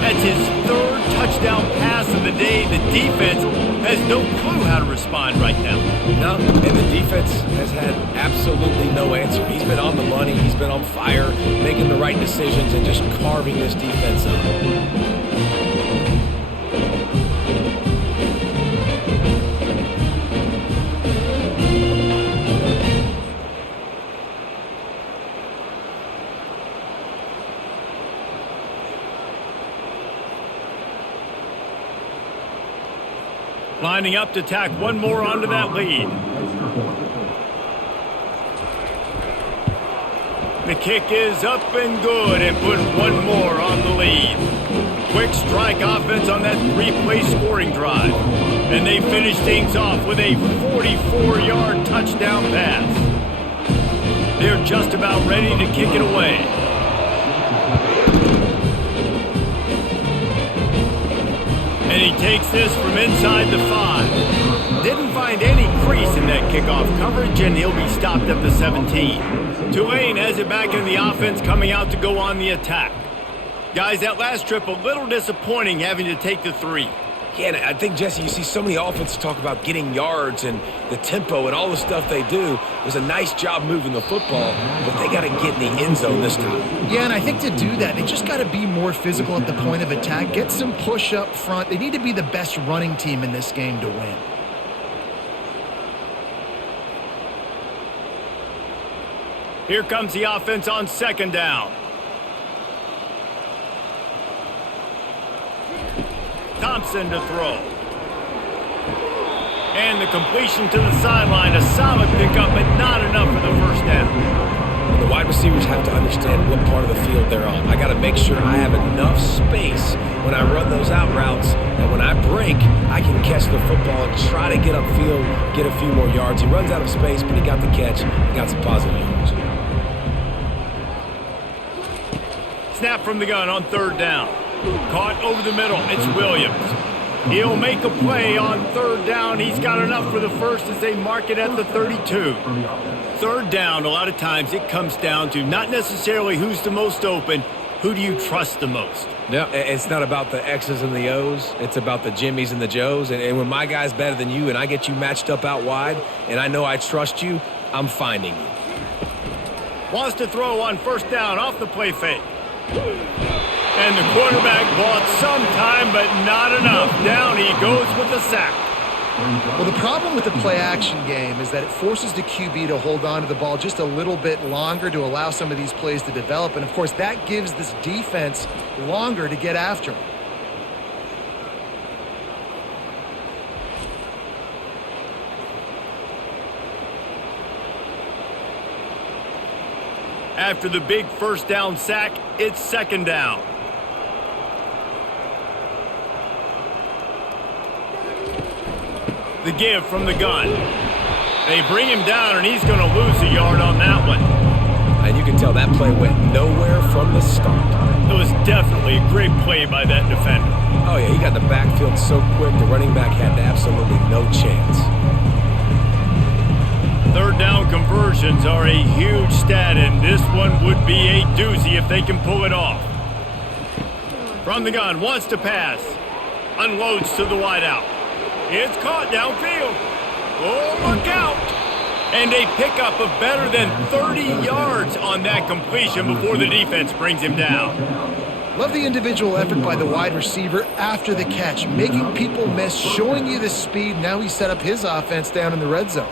That's his 3rd touchdown pass of the day. The defense has no clue how to respond right now. No, and the defense has had absolutely no answer. He's been on the money. He's been on fire, making the right decisions and just carving this defense up. Lining up to tack one more onto that lead. The kick is up and good and put one more on the lead. Quick strike offense on that 3-play scoring drive. And they finish things off with a 44-yard touchdown pass. They're just about ready to kick it away. And he takes this from inside the 5. Didn't find any crease in that kickoff coverage, and he'll be stopped at the 17. Tulane has it back in the offense, coming out to go on the attack. Guys, that last trip a little disappointing, having to take the 3. Yeah, and I think, Jesse, you see so many offenses talk about getting yards and the tempo and all the stuff they do. It was a nice job moving the football, but they got to get in the end zone this time. Yeah, and I think to do that, they just got to be more physical at the point of attack, get some push up front. They need to be the best running team in this game to win. Here comes the offense on second down. Thompson to throw. And the completion to the sideline. A solid pickup, but not enough for the first down. The wide receivers have to understand what part of the field they're on. I got to make sure I have enough space when I run those out routes, and when I break, I can catch the football and try to get upfield, get a few more yards. He runs out of space, but he got the catch. He got some positive yards. Snap from the gun on third down. Caught over the middle. It's Williams. He'll make a play on third down. He's got enough for the first as they mark it at the 32. Third down, a lot of times it comes down to not necessarily who's the most open, who do you trust the most? Yeah, it's not about the X's and the O's. It's about the Jimmies and the Joes. And when my guy's better than you and I get you matched up out wide and I know I trust you, I'm finding you. Wants to throw on first down off the play fake. And the quarterback bought some time, but not enough. Down he goes with the sack. Well, the problem with the play-action game is that it forces the QB to hold on to the ball just a little bit longer to allow some of these plays to develop. And, of course, that gives this defense longer to get after him. After the big first down sack, it's second down. The give from the gun. They bring him down, and he's going to lose a yard on that one. And you can tell that play went nowhere from the start. It was definitely a great play by that defender. Oh, yeah, he got the backfield so quick, the running back had absolutely no chance. Third down conversions are a huge stat, and this one would be a doozy if they can pull it off. From the gun, wants to pass. Unloads to the wideout. It's caught downfield. Oh, look out. And a pickup of better than 30 yards on that completion before the defense brings him down. Love the individual effort by the wide receiver after the catch, making people miss, showing you the speed. Now he set up his offense down in the red zone.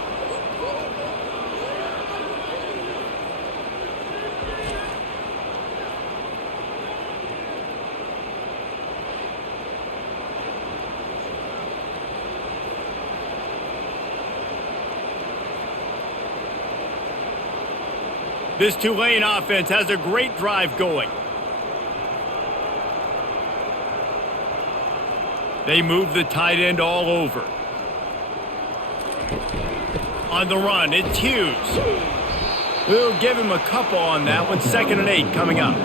This Tulane offense has a great drive going. They move the tight end all over. On the run, it's Hughes. We'll give him a couple on that one. 2nd and 8 coming up.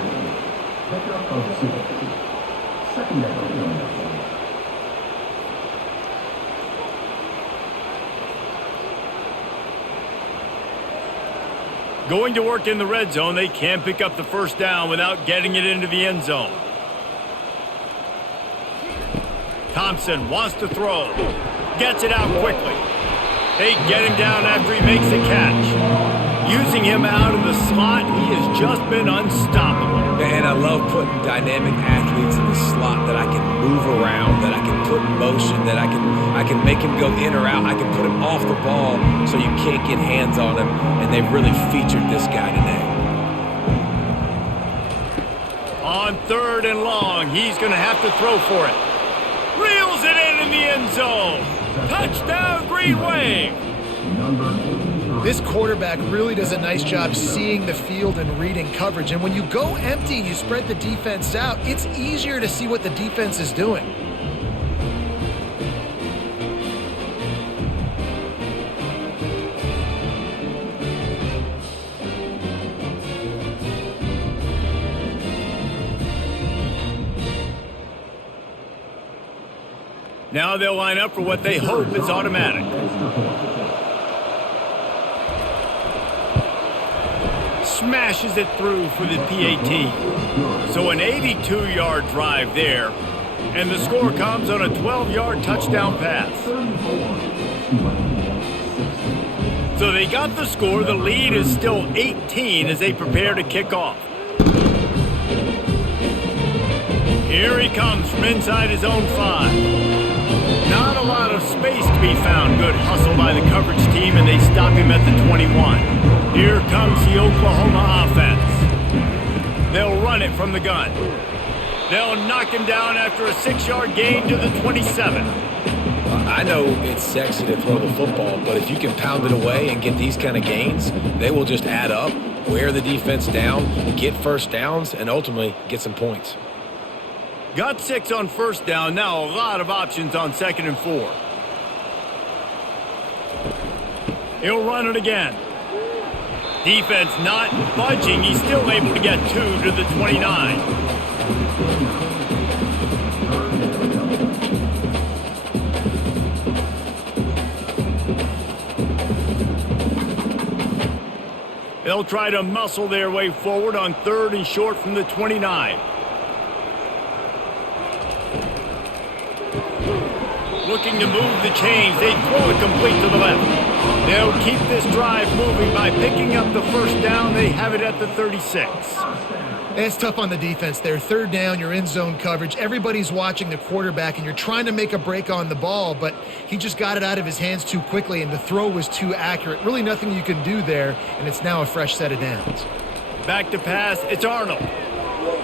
Going to work in the red zone, they can't pick up the first down without getting it into the end zone. Thompson wants to throw. Gets it out quickly. They get him down after he makes the catch. Using him out of the slot, he has just been unstoppable. And I love putting dynamic athletes in the slot that I can move around, that I can put in motion, that I can make him go in or out. I can put him off the ball so you can't get hands on him, and they've really featured this guy today. On 3rd and long, he's going to have to throw for it. Reels it in the end zone. Touchdown, Green Wave! This quarterback really does a nice job seeing the field and reading coverage. And when you go empty and you spread the defense out, it's easier to see what the defense is doing. Now they'll line up for what they hope is automatic. Smashes it through for the PAT. So an 82-yard drive there, and the score comes on a 12-yard touchdown pass. So they got the score. The lead is still 18 as they prepare to kick off. Here he comes from inside his own 5. Not a lot of space to be found. Good hustle by the coverage team, and they stop him at the 21. Here comes the Oklahoma offense. They'll run it from the gun. They'll knock him down after a 6-yard gain to the 27. I know it's sexy to throw the football, but if you can pound it away and get these kind of gains, they will just add up, wear the defense down, get first downs, and ultimately get some points. Got 6 on first down. Now a lot of options on 2nd and 4. He'll run it again. Defense not budging. He's still able to get 2 to the 29. They'll try to muscle their way forward on 3rd and short from the 29. Looking to move the chains. They throw it complete to the left. They'll keep this drive moving by picking up the first down. They have it at the 36. It's tough on the defense there. 3rd down, you're in zone coverage. Everybody's watching the quarterback, and you're trying to make a break on the ball, but he just got it out of his hands too quickly, and the throw was too accurate. Really nothing you can do there, and it's now a fresh set of downs. Back to pass. It's Arnold.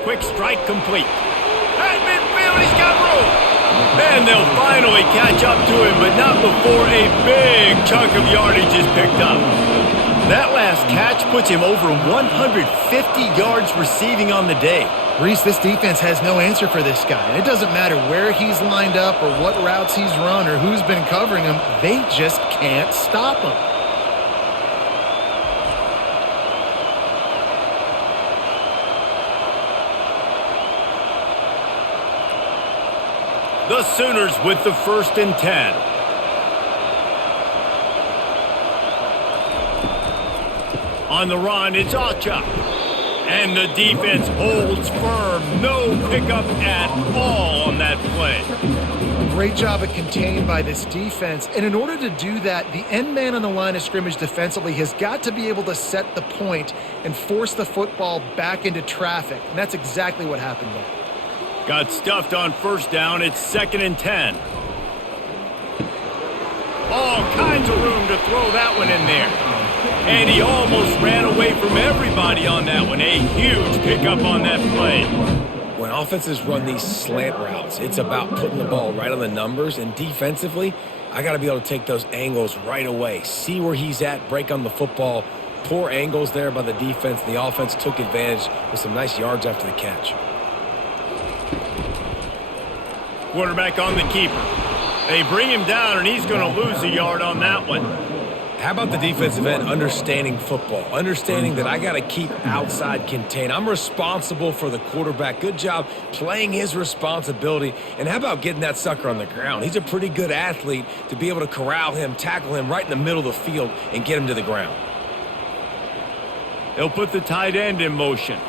Quick strike complete. At midfield, he's got room. And they'll finally catch up to him, but not before a big chunk of yardage is picked up. That last catch puts him over 150 yards receiving on the day. Reese, this defense has no answer for this guy. And it doesn't matter where he's lined up or what routes he's run or who's been covering him. They just can't stop him. The Sooners with the 1st and 10. On the run, it's Acha. And the defense holds firm. No pickup at all on that play. Great job of contained by this defense. And in order to do that, the end man on the line of scrimmage defensively has got to be able to set the point and force the football back into traffic. And that's exactly what happened there. Got stuffed on 1st down. It's 2nd and 10. All kinds of room to throw that one in there. And he almost ran away from everybody on that one. A huge pickup on that play. When offenses run these slant routes, it's about putting the ball right on the numbers. And defensively, I got to be able to take those angles right away. See where he's at, break on the football. Poor angles there by the defense. The offense took advantage with some nice yards after the catch. Quarterback on the keeper. They bring him down, and he's going to lose a yard on that one. How about the defensive end understanding football, understanding that I got to keep outside contained. I'm responsible for the quarterback. Good job playing his responsibility. And how about getting that sucker on the ground? He's a pretty good athlete to be able to corral him, tackle him right in the middle of the field, and get him to the ground. They'll put the tight end in motion.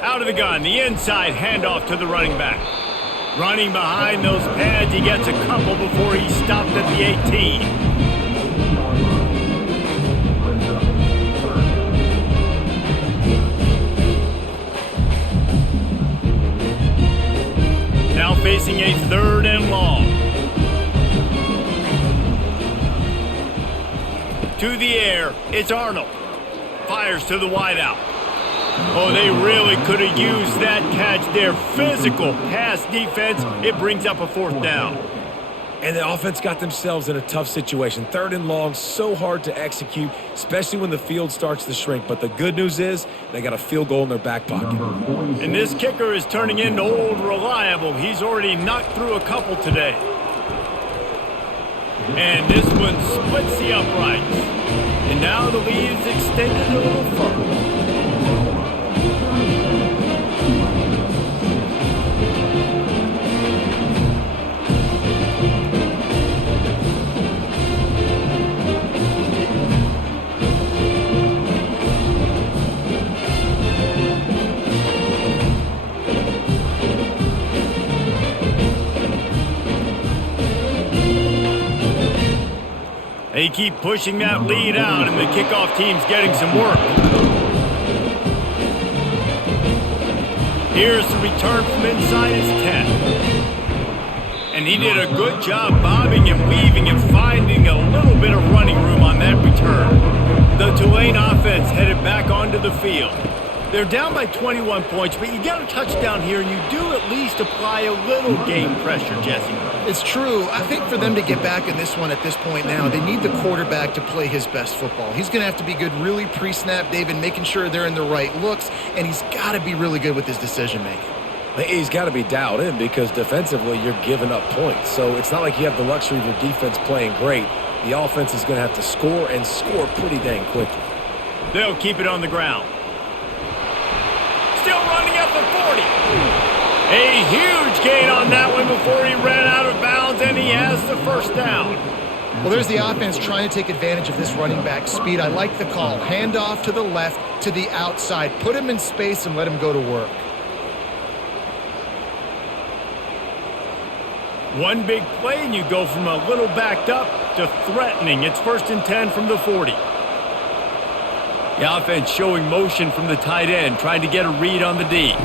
Out of the gun, the inside handoff to the running back. Running behind those pads, he gets a couple before he's stopped at the 18. Now facing a 3rd and long. To the air, it's Arnold. Fires to the wideout. Oh, they really could have used that catch there. Physical pass defense. It brings up a 4th down. And the offense got themselves in a tough situation. 3rd and long, so hard to execute, especially when the field starts to shrink. But the good news is they got a field goal in their back pocket. And this kicker is turning into old reliable. He's already knocked through a couple today. And this one splits the uprights. And now the lead is extended a little further. They keep pushing that lead out, and the kickoff team's getting some work. Here's the return from inside his 10. And he did a good job bobbing and weaving and finding a little bit of running room on that return. The Tulane offense headed back onto the field. They're down by 21 points, but you get a touchdown here, and you do at least apply a little game pressure, Jesse. It's true. I think for them to get back in this one at this point now, they need the quarterback to play his best football. He's going to have to be good really pre-snap, David, making sure they're in the right looks, and he's got to be really good with his decision-making. He's got to be dialed in because defensively you're giving up points. So it's not like you have the luxury of your defense playing great. The offense is going to have to score and score pretty dang quickly. They'll keep it on the ground. Still running up the 40. A huge gain on that one before he ran out of bounds, and he has the first down. Well, there's the offense trying to take advantage of this running back speed. I like the call. Hand off to the left, to the outside. Put him in space and let him go to work. One big play, and you go from a little backed up to threatening. It's 1st and 10 from the 40. The offense showing motion from the tight end, trying to get a read on the D.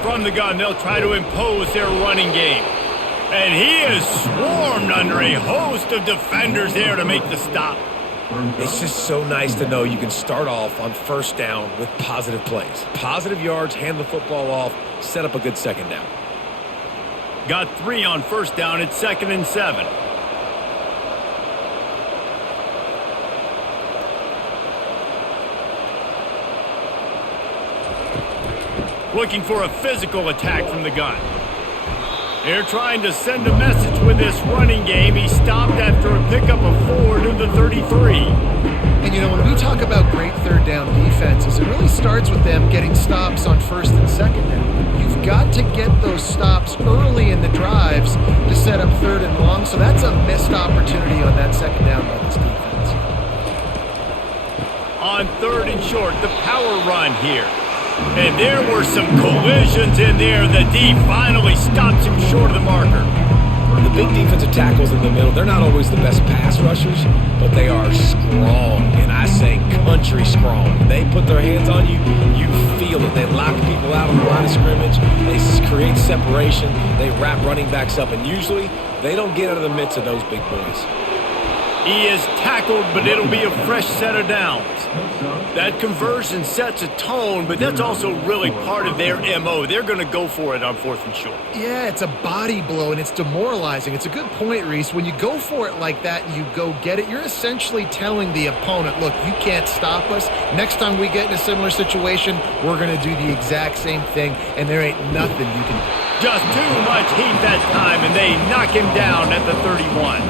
From the gun, they'll try to impose their running game. And he is swarmed under a host of defenders there to make the stop. It's just so nice to know you can start off on 1st down with positive plays. Positive yards, hand the football off, set up a good 2nd down. Got 3 on 1st down. It's 2nd and 7. Looking for a physical attack from the gun. They're trying to send a message with this running game. He stopped after a pickup of 4 to the 33. And, you know, when we talk about great 3rd down defenses, it really starts with them getting stops on 1st and 2nd down. You've got to get those stops early in the drives to set up 3rd and long, so that's a missed opportunity on that 2nd down by this defense. On 3rd and short, the power run here. And there were some collisions in there. The D finally stops him short of the marker. The big defensive tackles in the middle, they're not always the best pass rushers, but they are strong, and I say country strong. When they put their hands on you, you feel it. They lock people out on the line of scrimmage. They create separation. They wrap running backs up, and usually they don't get out of the midst of those big boys. He is tackled, but it'll be a fresh set of downs. That conversion sets a tone, but that's also really part of their MO. They're going to go for it on 4th and short. Yeah, it's a body blow, and it's demoralizing. It's a good point, Reese. When you go for it like that and you go get it, you're essentially telling the opponent, look, you can't stop us. Next time we get in a similar situation, we're going to do the exact same thing, and there ain't nothing you can do. Just too much heat that time, and they knock him down at the 31.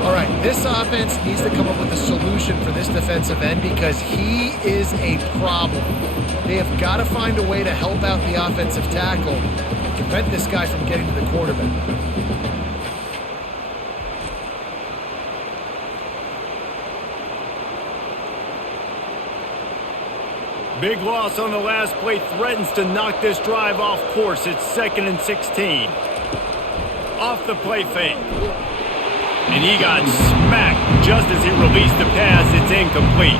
All right, this offense needs to come up with a solution for this defensive end because he is a problem. They have got to find a way to help out the offensive tackle and prevent this guy from getting to the quarterback. Big loss on the last play threatens to knock this drive off course. It's 2nd and 16. Off the play fake. And he got smacked just as he released the pass. It's incomplete.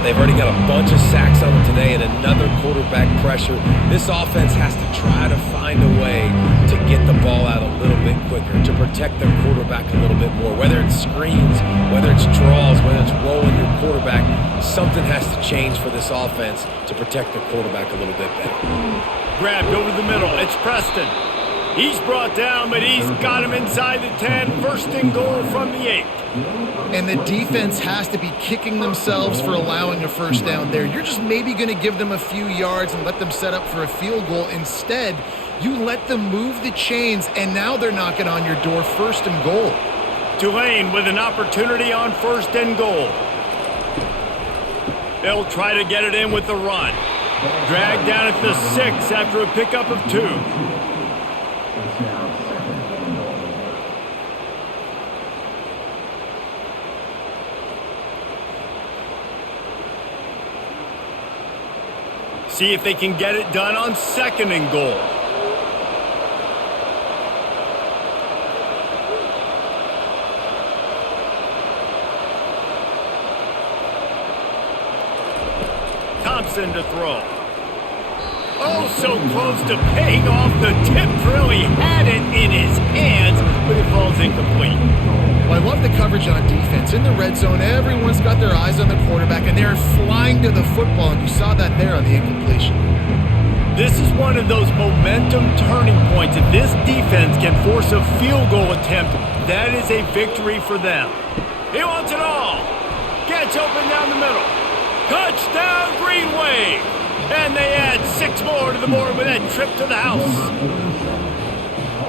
They've already got a bunch of sacks on them today and another quarterback pressure. This offense has to try to find a way to get the ball out a little bit quicker, to protect their quarterback a little bit more. Whether it's screens, whether it's draws, whether it's rolling your quarterback, something has to change for this offense to protect their quarterback a little bit better. Grabbed over the middle. It's Preston. He's brought down, but he's got him inside the 10. First and goal from the 8. And the defense has to be kicking themselves for allowing a first down there. You're just maybe going to give them a few yards and let them set up for a field goal. Instead, you let them move the chains, and now they're knocking on your door. First and goal. Tulane with an opportunity on first and goal. They'll try to get it in with the run. Dragged down at the 6 after a pickup of 2. See if they can get it done on second and goal. Thompson to throw. Oh, so close to paying off the tip drill. He had it in his hands, but it falls incomplete. Well, I love the coverage on defense. In the red zone, everyone's got their eyes on the quarterback, and they're flying to the football, and you saw that there on the incompletion. This is one of those momentum turning points. If this defense can force a field goal attempt, that is a victory for them. He wants it all. Gets open down the middle. Touchdown, Green Wave. And they add 6 more to the board with that trip to the house.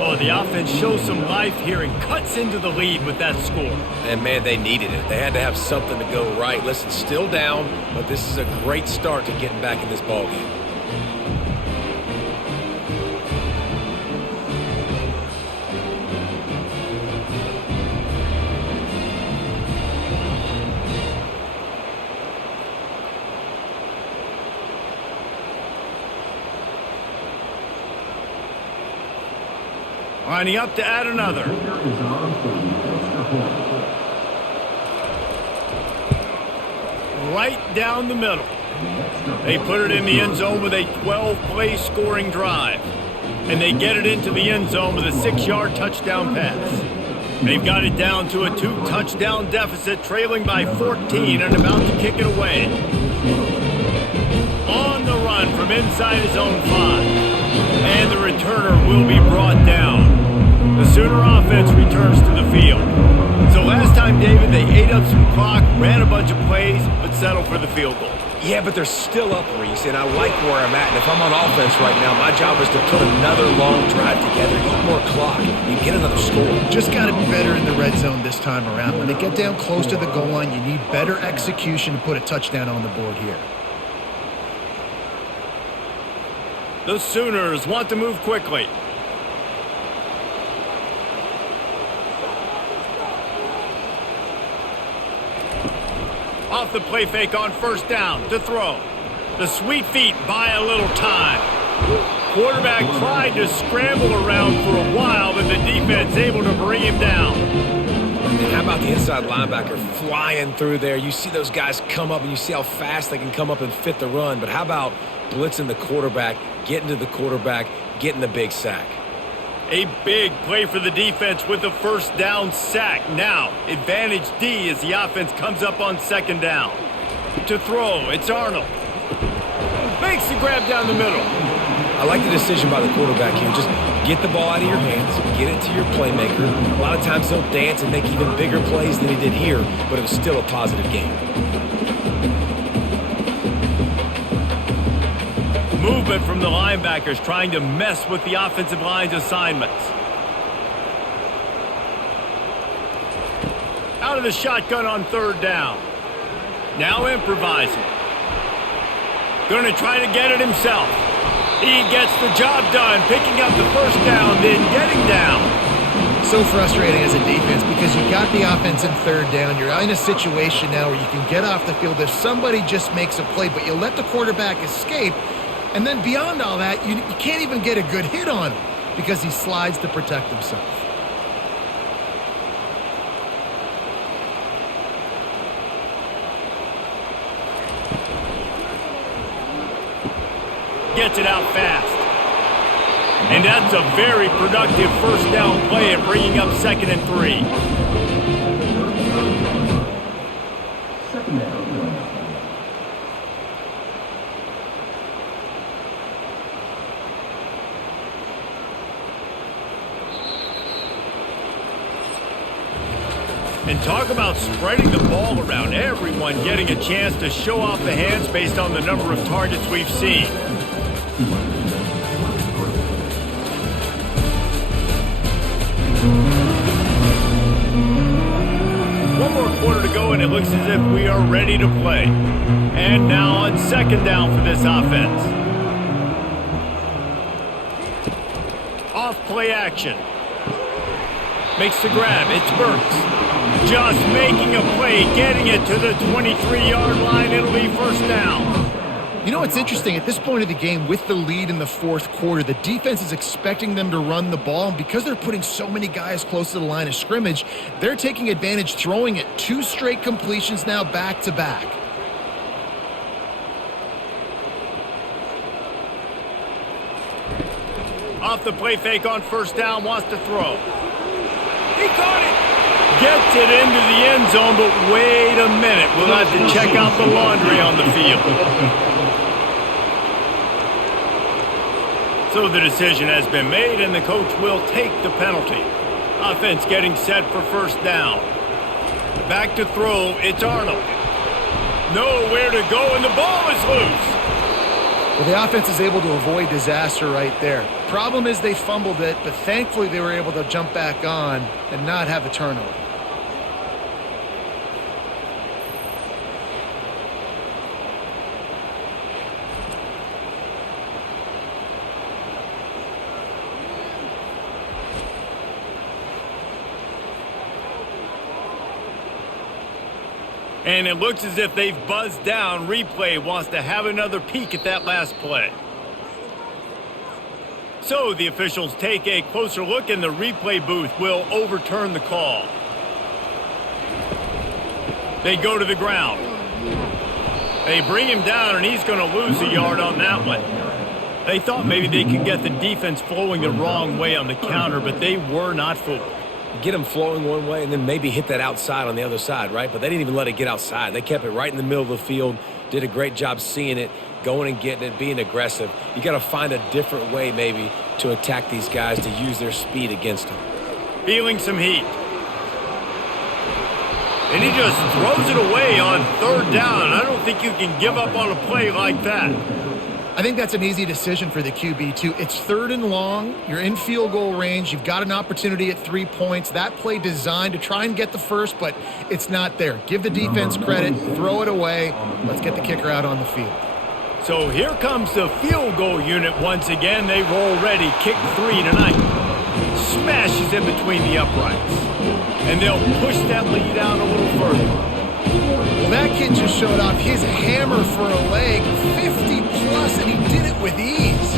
Oh, the offense shows some life here and cuts into the lead with that score. And, man, they needed it. They had to have something to go right. Listen, still down, but this is a great start to getting back in this ballgame. Lining up to add another. Right down the middle. They put it in the end zone with a 12-play scoring drive. And they get it into the end zone with a 6-yard touchdown pass. They've got it down to a 2-touchdown deficit, trailing by 14 and about to kick it away. On the run from inside his own 5. And the returner will be brought down. The Sooner offense returns to the field. So last time, David, they ate up some clock, ran a bunch of plays, but settled for the field goal. Yeah, but they're still up, Reese, and I like where I'm at. And if I'm on offense right now, my job is to put another long drive together, eat more clock, and get another score. Just got to be better in the red zone this time around. When they get down close to the goal line, you need better execution to put a touchdown on the board here. The Sooners want to move quickly. Off the play fake on first down to throw. The sweet feet buy a little time. Quarterback tried to scramble around for a while, but the defense able to bring him down. And how about the inside linebacker flying through there? You see those guys come up, and you see how fast they can come up and fit the run. But how about blitzing the quarterback, getting to the quarterback, getting the big sack? A big play for the defense with the first down sack. Now, advantage D as the offense comes up on second down. To throw, it's Arnold. Makes the grab down the middle. I like the decision by the quarterback here. Just get the ball out of your hands, get it to your playmaker. A lot of times he'll dance and make even bigger plays than he did here, but it was still a positive game. Movement from the linebackers trying to mess with the offensive line's assignments. Out of the shotgun on third down. Now improvising. Going to try to get it himself. He gets the job done, picking up the first down, then getting down. So frustrating as a defense because you got the offense in third down. You're in a situation now where you can get off the field if somebody just makes a play, but you let the quarterback escape. And then beyond all that, you can't even get a good hit on him because he slides to protect himself. Gets it out fast. And that's a very productive first down play and bringing up 2nd and 3. Second down. And talk about spreading the ball around. Everyone getting a chance to show off the hands based on the number of targets we've seen. One more quarter to go, and it looks as if we are ready to play. And now on second down for this offense. Off play action. Makes the grab. It's Burks. Just making a play, getting it to the 23-yard line. It'll be first down. You know, it's interesting. At this point of the game, with the lead in the fourth quarter, the defense is expecting them to run the ball. And because they're putting so many guys close to the line of scrimmage, they're taking advantage, throwing it 2 straight completions now back-to-back. Off the play fake on first down, wants to throw. He caught it. Gets it into the end zone, but wait a minute. We'll have to check out the laundry on the field. So the decision has been made, and the coach will take the penalty. Offense getting set for first down. Back to throw, it's Arnold. Nowhere to go, and the ball is loose. Well, the offense is able to avoid disaster right there. Problem is they fumbled it, but thankfully they were able to jump back on and not have a turnover. And it looks as if they've buzzed down. Replay wants to have another peek at that last play. So the officials take a closer look, and the replay booth will overturn the call. They go to the ground. They bring him down, and he's going to lose a yard on that one. They thought maybe they could get the defense flowing the wrong way on the counter, but they were not fooled. Get them flowing one way and then maybe hit that outside on the other side, right? But they didn't even let it get outside. They kept it right in the middle of the field, did a great job seeing it, going and getting it, being aggressive. You got to find a different way maybe to attack these guys, to use their speed against them. Feeling some heat. And he just throws it away on third down. I don't think you can give up on a play like that. I think that's an easy decision for the QB, too. It's third and long. You're in field goal range. You've got an opportunity at 3 points. That play designed to try and get the first, but it's not there. Give the defense credit. Throw it away. Let's get the kicker out on the field. So here comes the field goal unit once again. They roll ready. Kick 3 tonight. Smashes in between the uprights. And they'll push that lead out a little further. Well, that kid just showed off his hammer for a leg, 50-plus, and he did it with ease.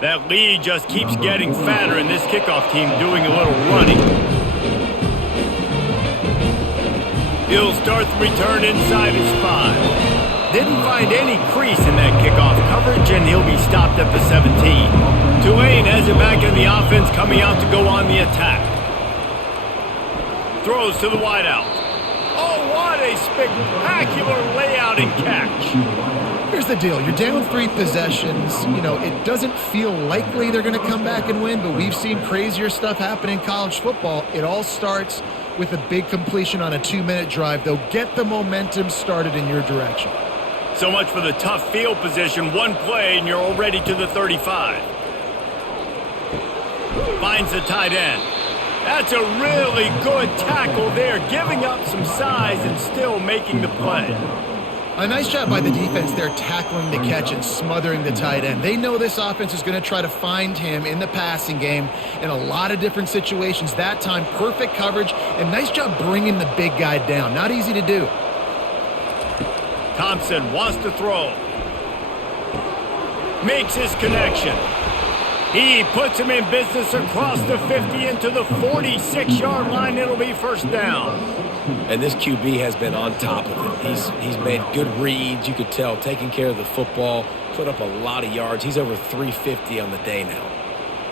That lead just keeps getting fatter, and this kickoff team doing a little running. He'll start the return inside his 5. Didn't find any crease in that kickoff coverage, and he'll be stopped at the 17. Tulane has it back in the offense, coming out to go on the attack. Throws to the wideout. Oh, what a spectacular layout and catch. Here's the deal. You're down 3 possessions. You know, it doesn't feel likely they're going to come back and win, but we've seen crazier stuff happen in college football. It all starts with a big completion on a 2-minute drive. They'll get the momentum started in your direction. So much for the tough field position. One play, and you're already to the 35. Finds the tight end. That's a really good tackle there, giving up some size and still making the play. A nice job by the defense there, tackling the catch and smothering the tight end. They know this offense is going to try to find him in the passing game in a lot of different situations. That time, perfect coverage, and nice job bringing the big guy down. Not easy to do. Thompson wants to throw. Makes his connection. He puts him in business across the 50 into the 46-yard line. It'll be first down. And this QB has been on top of it. He's made good reads, you could tell, taking care of the football, put up a lot of yards. He's over 350 on the day now.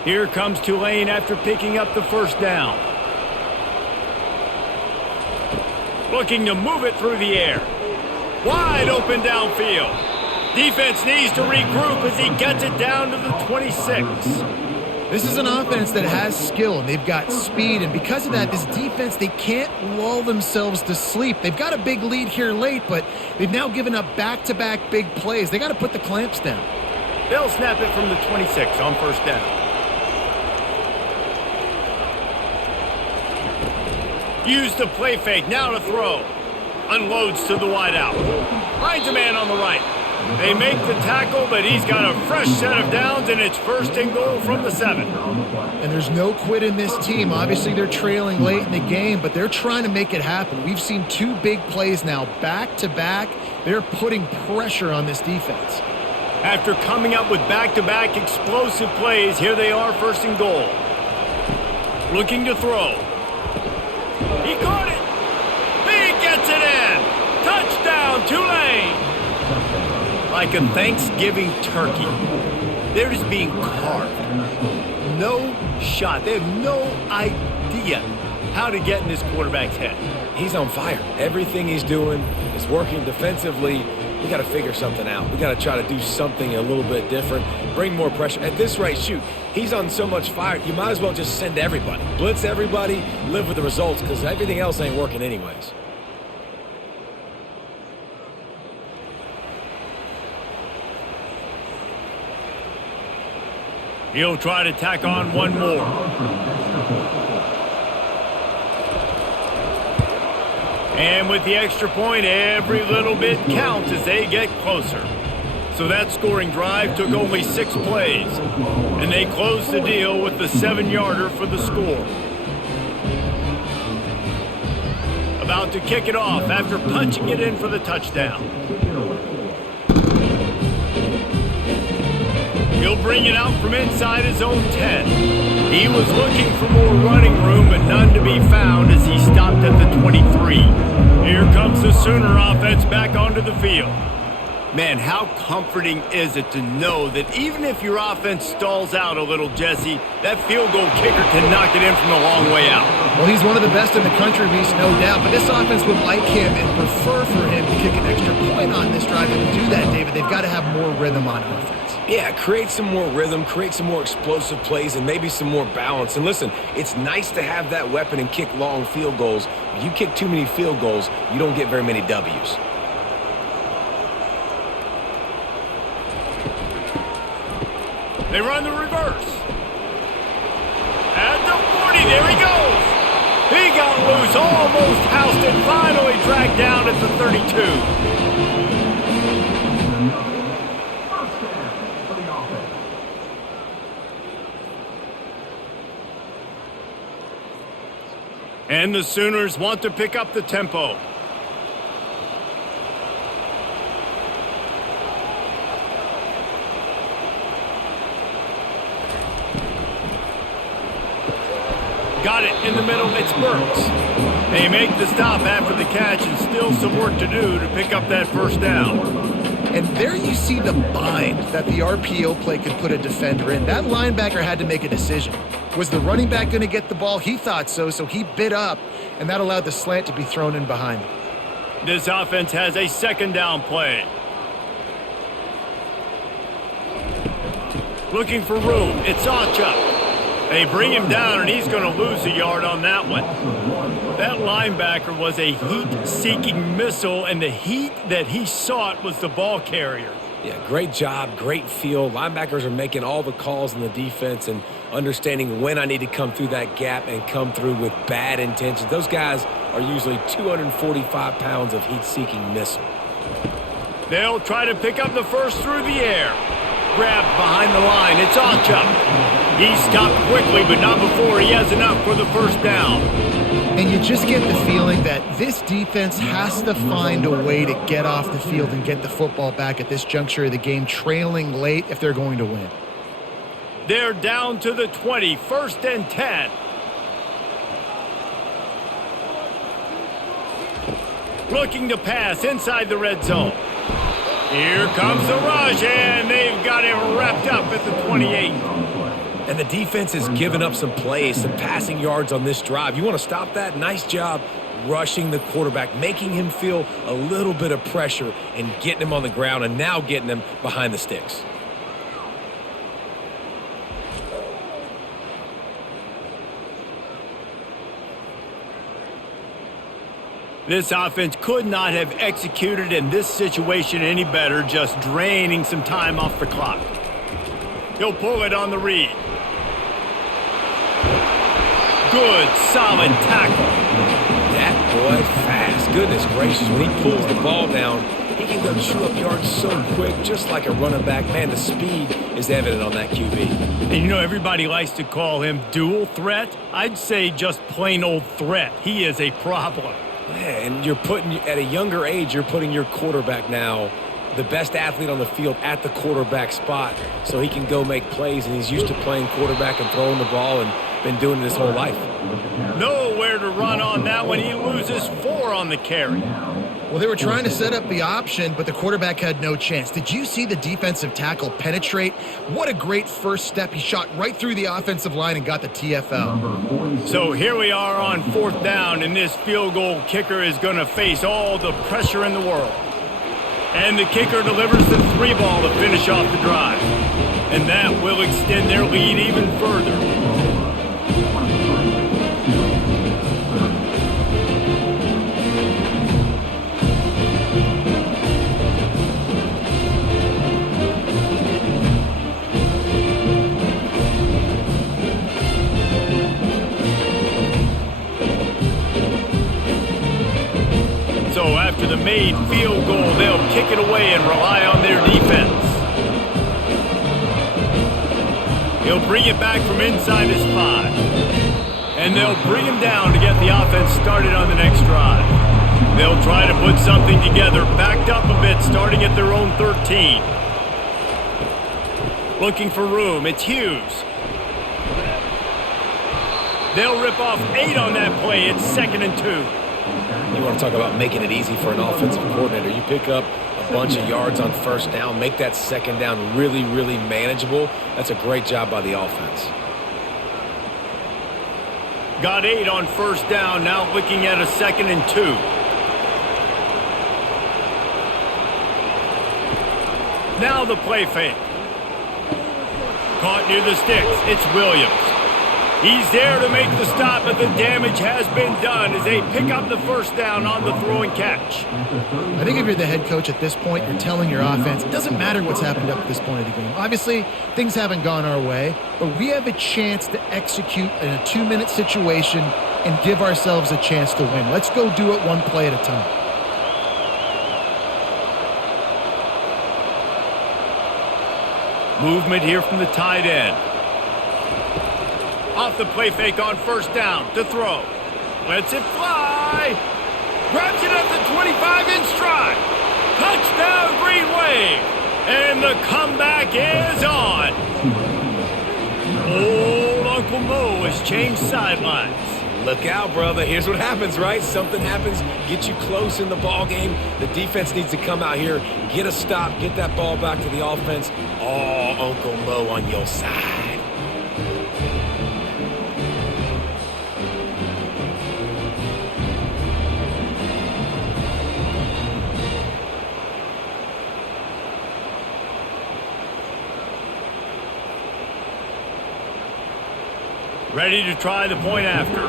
Here comes Tulane after picking up the first down. Looking to move it through the air. Wide open downfield. Defense needs to regroup as he gets it down to the 26. This is an offense that has skill, and they've got speed, and because of that, this defense, they can't lull themselves to sleep. They've got a big lead here late, but they've now given up back-to-back big plays. They got to put the clamps down. They'll snap it from the 26 on first down. Use the play fake, now to throw. Unloads to the wideout. Finds a man on the right. They make the tackle, but he's got a fresh set of downs, and it's first and goal from the 7. And there's no quit in this team. Obviously, they're trailing late in the game, but they're trying to make it happen. We've seen 2 big plays now, back-to-back. They're putting pressure on this defense. After coming up with back-to-back explosive plays, here they are first and goal. Looking to throw. He caught it. He gets it in. Touchdown, Tulane. Like a Thanksgiving turkey, they're just being carved. No shot. They have no idea how to get in this quarterback's head. He's on fire. Everything he's doing is working defensively. We got to figure something out. We got to try to do something a little bit different, bring more pressure. At this rate, shoot, he's on so much fire, you might as well just send everybody. Blitz everybody, live with the results, because everything else ain't working anyways. He'll try to tack on one more. And with the extra point, every little bit counts as they get closer. So that scoring drive took only 6 plays. And they closed the deal with the 7-yarder for the score. About to kick it off after punching it in for the touchdown. He'll bring it out from inside his own 10. He was looking for more running room, but none to be found as he stopped at the 23. Here comes the Sooner offense back onto the field. Man, how comforting is it to know that even if your offense stalls out a little, Jesse, that field goal kicker can knock it in from a long way out. Well, he's one of the best in the country, Reese, no doubt, but this offense would like him and prefer for him to kick an extra point on this drive. And to do that, David, they've got to have more rhythm on offense. Yeah, create some more rhythm, create some more explosive plays, and maybe some more balance. And listen, it's nice to have that weapon and kick long field goals. If you kick too many field goals, you don't get very many W's. They run the reverse. At the 40, there he goes. He got loose, almost housed it, finally dragged down at the 32. And the Sooners want to pick up the tempo. Got it in the middle, it's Burks. They make the stop after the catch and still some work to do to pick up that first down. And there you see the bind that the RPO play could put a defender in. That linebacker had to make a decision. Was the running back going to get the ball? He thought so, so he bit up, and that allowed the slant to be thrown in behind him. This offense has a second down play. Looking for room, it's Acha. They bring him down, and he's going to lose a yard on that one. That linebacker was a heat-seeking missile, and the heat that he sought was the ball carrier. Yeah, great job, great feel. Linebackers are making all the calls in the defense and understanding when I need to come through that gap and come through with bad intentions. Those guys are usually 245 pounds of heat-seeking missile. They'll try to pick up the first through the air. Grabbed behind the line, it's Acha. He stopped quickly, but not before he has enough for the first down. And you just get the feeling that this defense has to find a way to get off the field and get the football back at this juncture of the game, trailing late if they're going to win. They're down to the 20, first and 10. Looking to pass inside the red zone. Here comes the rush, and they've got him wrapped up at the 28. And the defense has given up some plays, some passing yards on this drive. You want to stop that? Nice job rushing the quarterback, making him feel a little bit of pressure and getting him on the ground and now getting him behind the sticks. This offense could not have executed in this situation any better, just draining some time off the clock. He'll pull it on the read. Good, solid tackle. That boy fast. Goodness gracious, when he pulls the ball down, he can go chew up yards so quick, just like a running back. Man, the speed is evident on that QB. And you know, everybody likes to call him dual threat. I'd say just plain old threat. He is a problem. Yeah, and you're putting, at a younger age, you're putting your quarterback now, the best athlete on the field, at the quarterback spot so he can go make plays, and he's used to playing quarterback and throwing the ball and been doing it his whole life. Nowhere to run on that one. He loses 4 on the carry. Well, they were trying to set up the option, but the quarterback had no chance. Did you see the defensive tackle penetrate? What a great first step. He shot right through the offensive line and got the TFL. So here we are on 4th down, and this field goal kicker is going to face all the pressure in the world. And the kicker delivers the 3-ball to finish off the drive. And that will extend their lead even further. So after the made field goal, they'll kick it away and rely on their defense. He'll bring it back from inside his 5. And they'll bring him down to get the offense started on the next drive. They'll try to put something together, backed up a bit, starting at their own 13. Looking for room, it's Hughes. They'll rip off 8 on that play. It's 2nd and 2. You want to talk about making it easy for an offensive coordinator. You pick up a bunch of yards on 1st down, make that 2nd down really, really manageable. That's a great job by the offense. Got 8 on 1st down, now looking at a 2nd and 2. Now the play fake. Caught near the sticks. It's Williams. He's there to make the stop, but the damage has been done as they pick up the 1st down on the throw and catch. I think if you're the head coach at this point, you're telling your offense, it doesn't matter what's happened up at this point of the game. Obviously, things haven't gone our way, but we have a chance to execute in a 2-minute situation and give ourselves a chance to win. Let's go do it one play at a time. Movement here from the tight end. Off the play fake on 1st down to throw. Lets it fly. Grabs it at the 25 in stride. Touchdown Green Wave. And the comeback is on. Old Uncle Mo has changed sidelines. Look out, brother. Here's what happens, right? Something happens, get you close in the ball game. The defense needs to come out here, get a stop, get that ball back to the offense. Oh, Uncle Mo on your side. Ready to try the point after.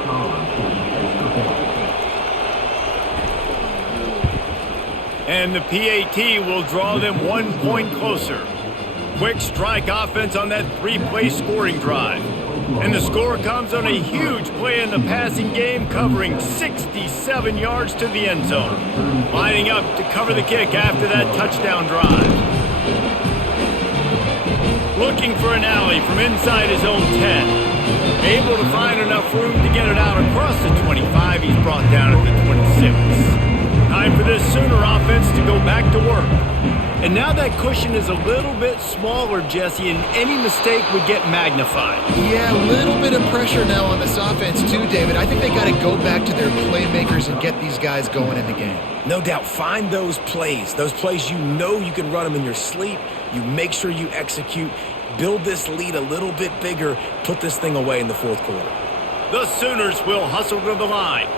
And the PAT will draw them 1 point closer. Quick strike offense on that 3-play scoring drive. And the score comes on a huge play in the passing game, covering 67 yards to the end zone. Lining up to cover the kick after that touchdown drive. Looking for an alley from inside his own 10. Able to find enough room to get it out across the 25. He's brought down at the 26. Time for this Sooner offense to go back to work. And now that cushion is a little bit smaller, Jesse, and any mistake would get magnified. Yeah, a little bit of pressure now on this offense too, David. I think they got to go back to their playmakers and get these guys going in the game. No doubt, find those plays you know you can run them in your sleep. You make sure you execute. build this lead a little bit bigger, put this thing away in the fourth quarter. The Sooners will hustle to the line.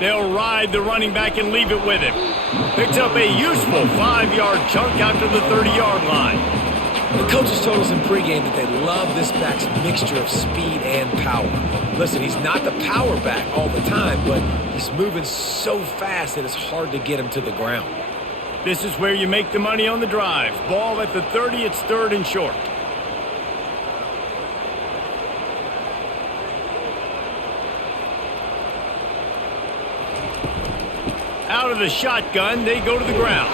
They'll ride the running back and leave it with him. Picks up a useful 5-yard chunk out to the 30-yard line. The coaches told us in pregame that they love this back's mixture of speed and power. Listen, he's not the power back all the time, but he's moving so fast that it's hard to get him to the ground. This is where you make the money on the drive. Ball at the 30, it's 3rd and short. Out of the shotgun, they go to the ground.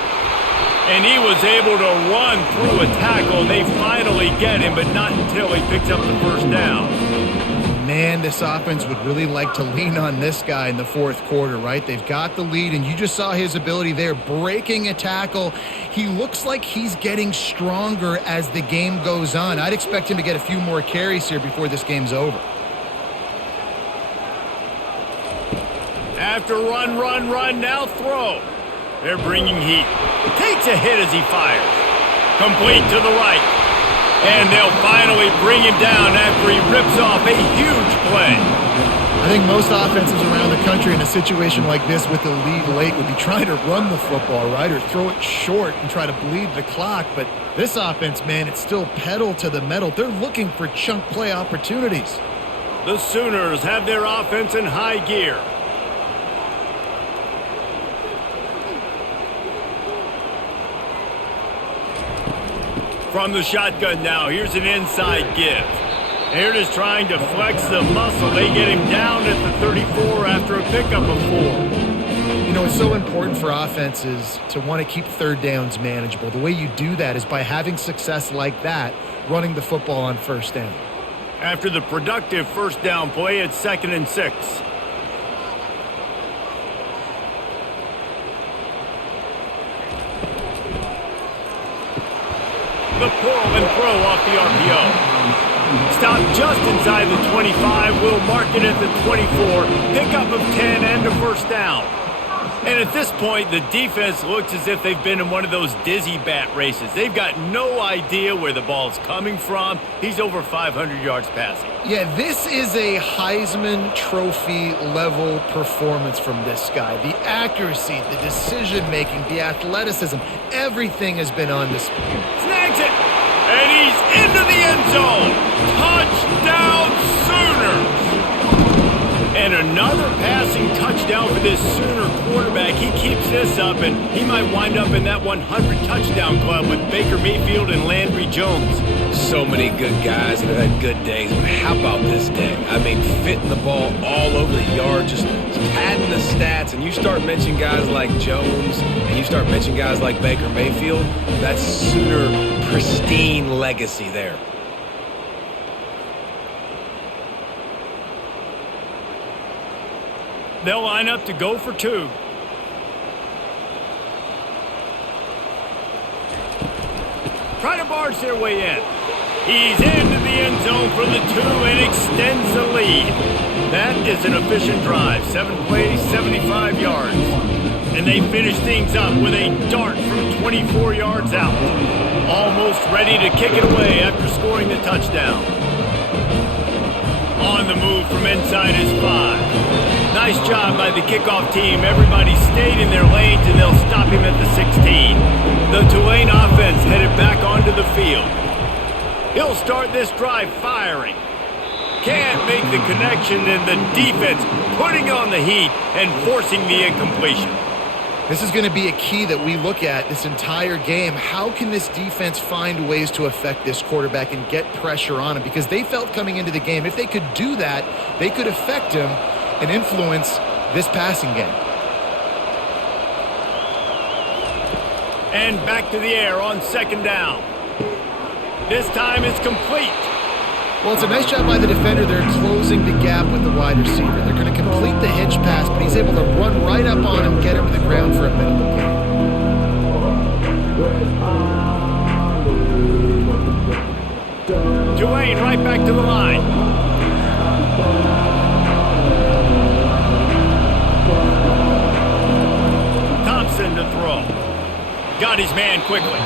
And he was able to run through a tackle. They finally get him, but not until he picks up the first down. Man, this offense would really like to lean on this guy in the fourth quarter, right? They've got the lead, and you just saw his ability there, breaking a tackle. He looks like he's getting stronger as the game goes on. I'd expect him to get a few more carries here before this game's over. After run, now throw. They're bringing heat. Takes a hit as he fires. Complete to the right. And they'll finally bring him down after he rips off a huge play. I think most offenses around the country in a situation like this with the lead late would be trying to run the football, right, or throw it short and try to bleed the clock. But this offense, man, it's still pedal to the metal. They're looking for chunk play opportunities. The Sooners have their offense in high gear. From the shotgun now, here's an inside give. Here it is trying to flex the muscle. They get him down at the 34 after a pickup of 4. You know, it's so important for offenses to want to keep third downs manageable. The way you do that is by having success like that, running the football on first down. After the productive first down play, it's 2nd and 6. The pull and throw off the RPO. Stop just inside the 25. We'll mark it at the 24. Pickup of 10 and a first down. And at this point, the defense looks as if they've been in one of those dizzy bat races. They've got no idea where the ball's coming from. He's over 500 yards passing. Yeah, this is a Heisman Trophy level performance from this guy. The accuracy, the decision-making, the athleticism, everything has been on display. Snags it, and he's into the end zone. Touchdown, Sooners! And another passing touchdown for this Sooner quarterback. He keeps this up, and he might wind up in that 100 touchdown club with Baker Mayfield and Landry Jones. So many good guys that have had good days, but how about this day? I mean, fitting the ball all over the yard, just padding the stats, and you start mentioning guys like Jones, and you start mentioning guys like Baker Mayfield, that's Sooner pristine legacy there. They'll line up to go for 2. Try to barge their way in. He's into the end zone for the 2 and extends the lead. That is an efficient drive. 7 plays, 75 yards. And they finish things up with a dart from 24 yards out. Almost ready to kick it away after scoring the touchdown. On the move from inside his 5. Nice job by the kickoff team. Everybody stayed in their lanes, and they'll stop him at the 16. The Tulane offense headed back onto the field. He'll start this drive firing. Can't make the connection, and the defense putting on the heat and forcing the incompletion. This is going to be a key that we look at this entire game. How can this defense find ways to affect this quarterback and get pressure on him? Because they felt coming into the game, if they could do that, they could affect him and influence this passing game. And back to the air on 2nd down. This time it's complete. Well, it's a nice job by the defender. They're closing the gap with the wide receiver. They're going to complete the hitch pass, but he's able to run right up on him, get him to the ground for a minimal gain. Tulane right back to the line. Thompson to throw. Got his man quickly.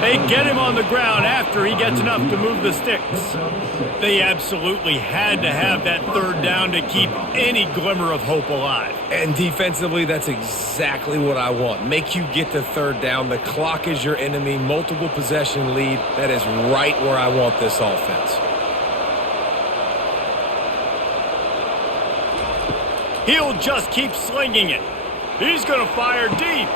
They get him on the ground after he gets enough to move the sticks. They absolutely had to have that third down to keep any glimmer of hope alive. And defensively, that's exactly what I want. Make you get to third down. The clock is your enemy. Multiple possession lead. That is right where I want this offense. He'll just keep slinging it. He's going to fire deep.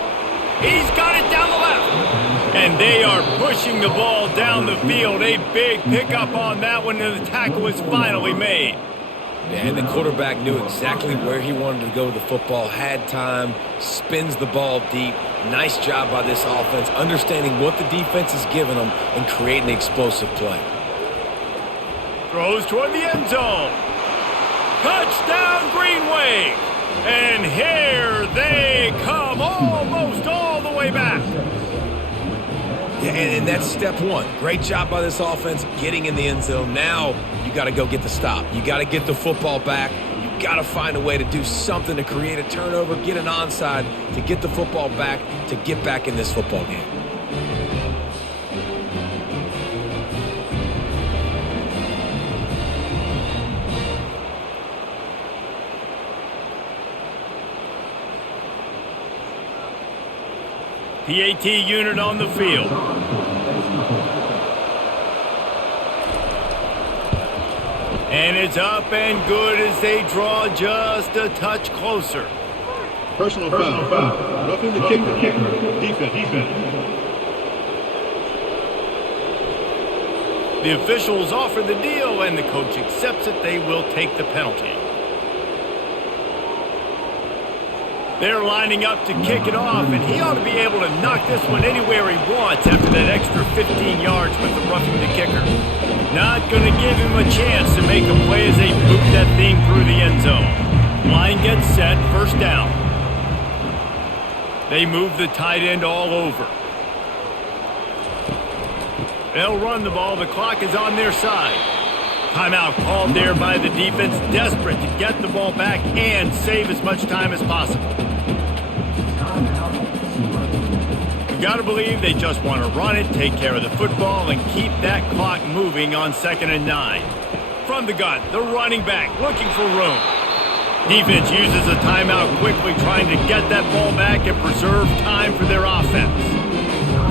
He's got it down the left. And they are pushing the ball down the field. A big pickup on that one, and the tackle is finally made. And the quarterback knew exactly where he wanted to go with the football, had time, spins the ball deep. Nice job by this offense, understanding what the defense is giving them and creating an explosive play. Throws toward the end zone. Touchdown, Green Wave. And here they come, almost all the way back. Yeah, and that's step one. Great job by this offense getting in the end zone. Now you got to go get the stop. You got to get the football back. You got to find a way to do something to create a turnover, get an onside, to get the football back, to get back in this football game. PAT unit on the field. And it's up and good as they draw just a touch closer. Personal foul. Roughing the kicker. Defense. The officials offer the deal, and the coach accepts it. They will take the penalty. They're lining up to kick it off, and he ought to be able to knock this one anywhere he wants after that extra 15 yards with the roughing the kicker. Not going to give him a chance to make a play as they boot that thing through the end zone. Line gets set, first down. They move the tight end all over. They'll run the ball. The clock is on their side. Timeout called there by the defense, desperate to get the ball back and save as much time as possible. You got to believe they just want to run it, take care of the football, and keep that clock moving on 2nd and 9. From the gun, the running back looking for room. Defense uses a timeout quickly, trying to get that ball back and preserve time for their offense.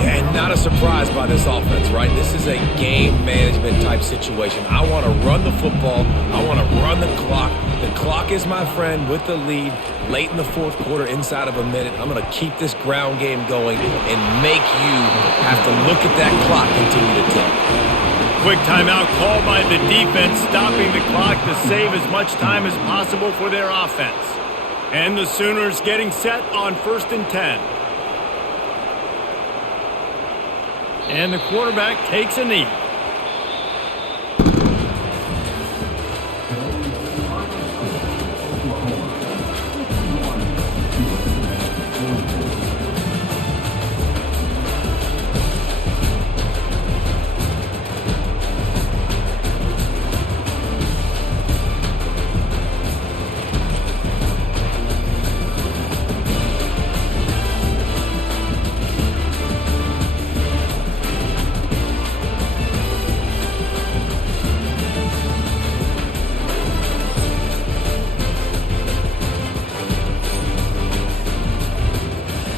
And not a surprise by this offense, right? This is a game management type situation. I want to run the football. I want to run the clock. The clock is my friend with the lead late in the fourth quarter, inside of a minute. I'm going to keep this ground game going and make you have to look at that clock continue to tick. Quick timeout called by the defense, stopping the clock to save as much time as possible for their offense. And the Sooners getting set on 1st and 10. And the quarterback takes a knee.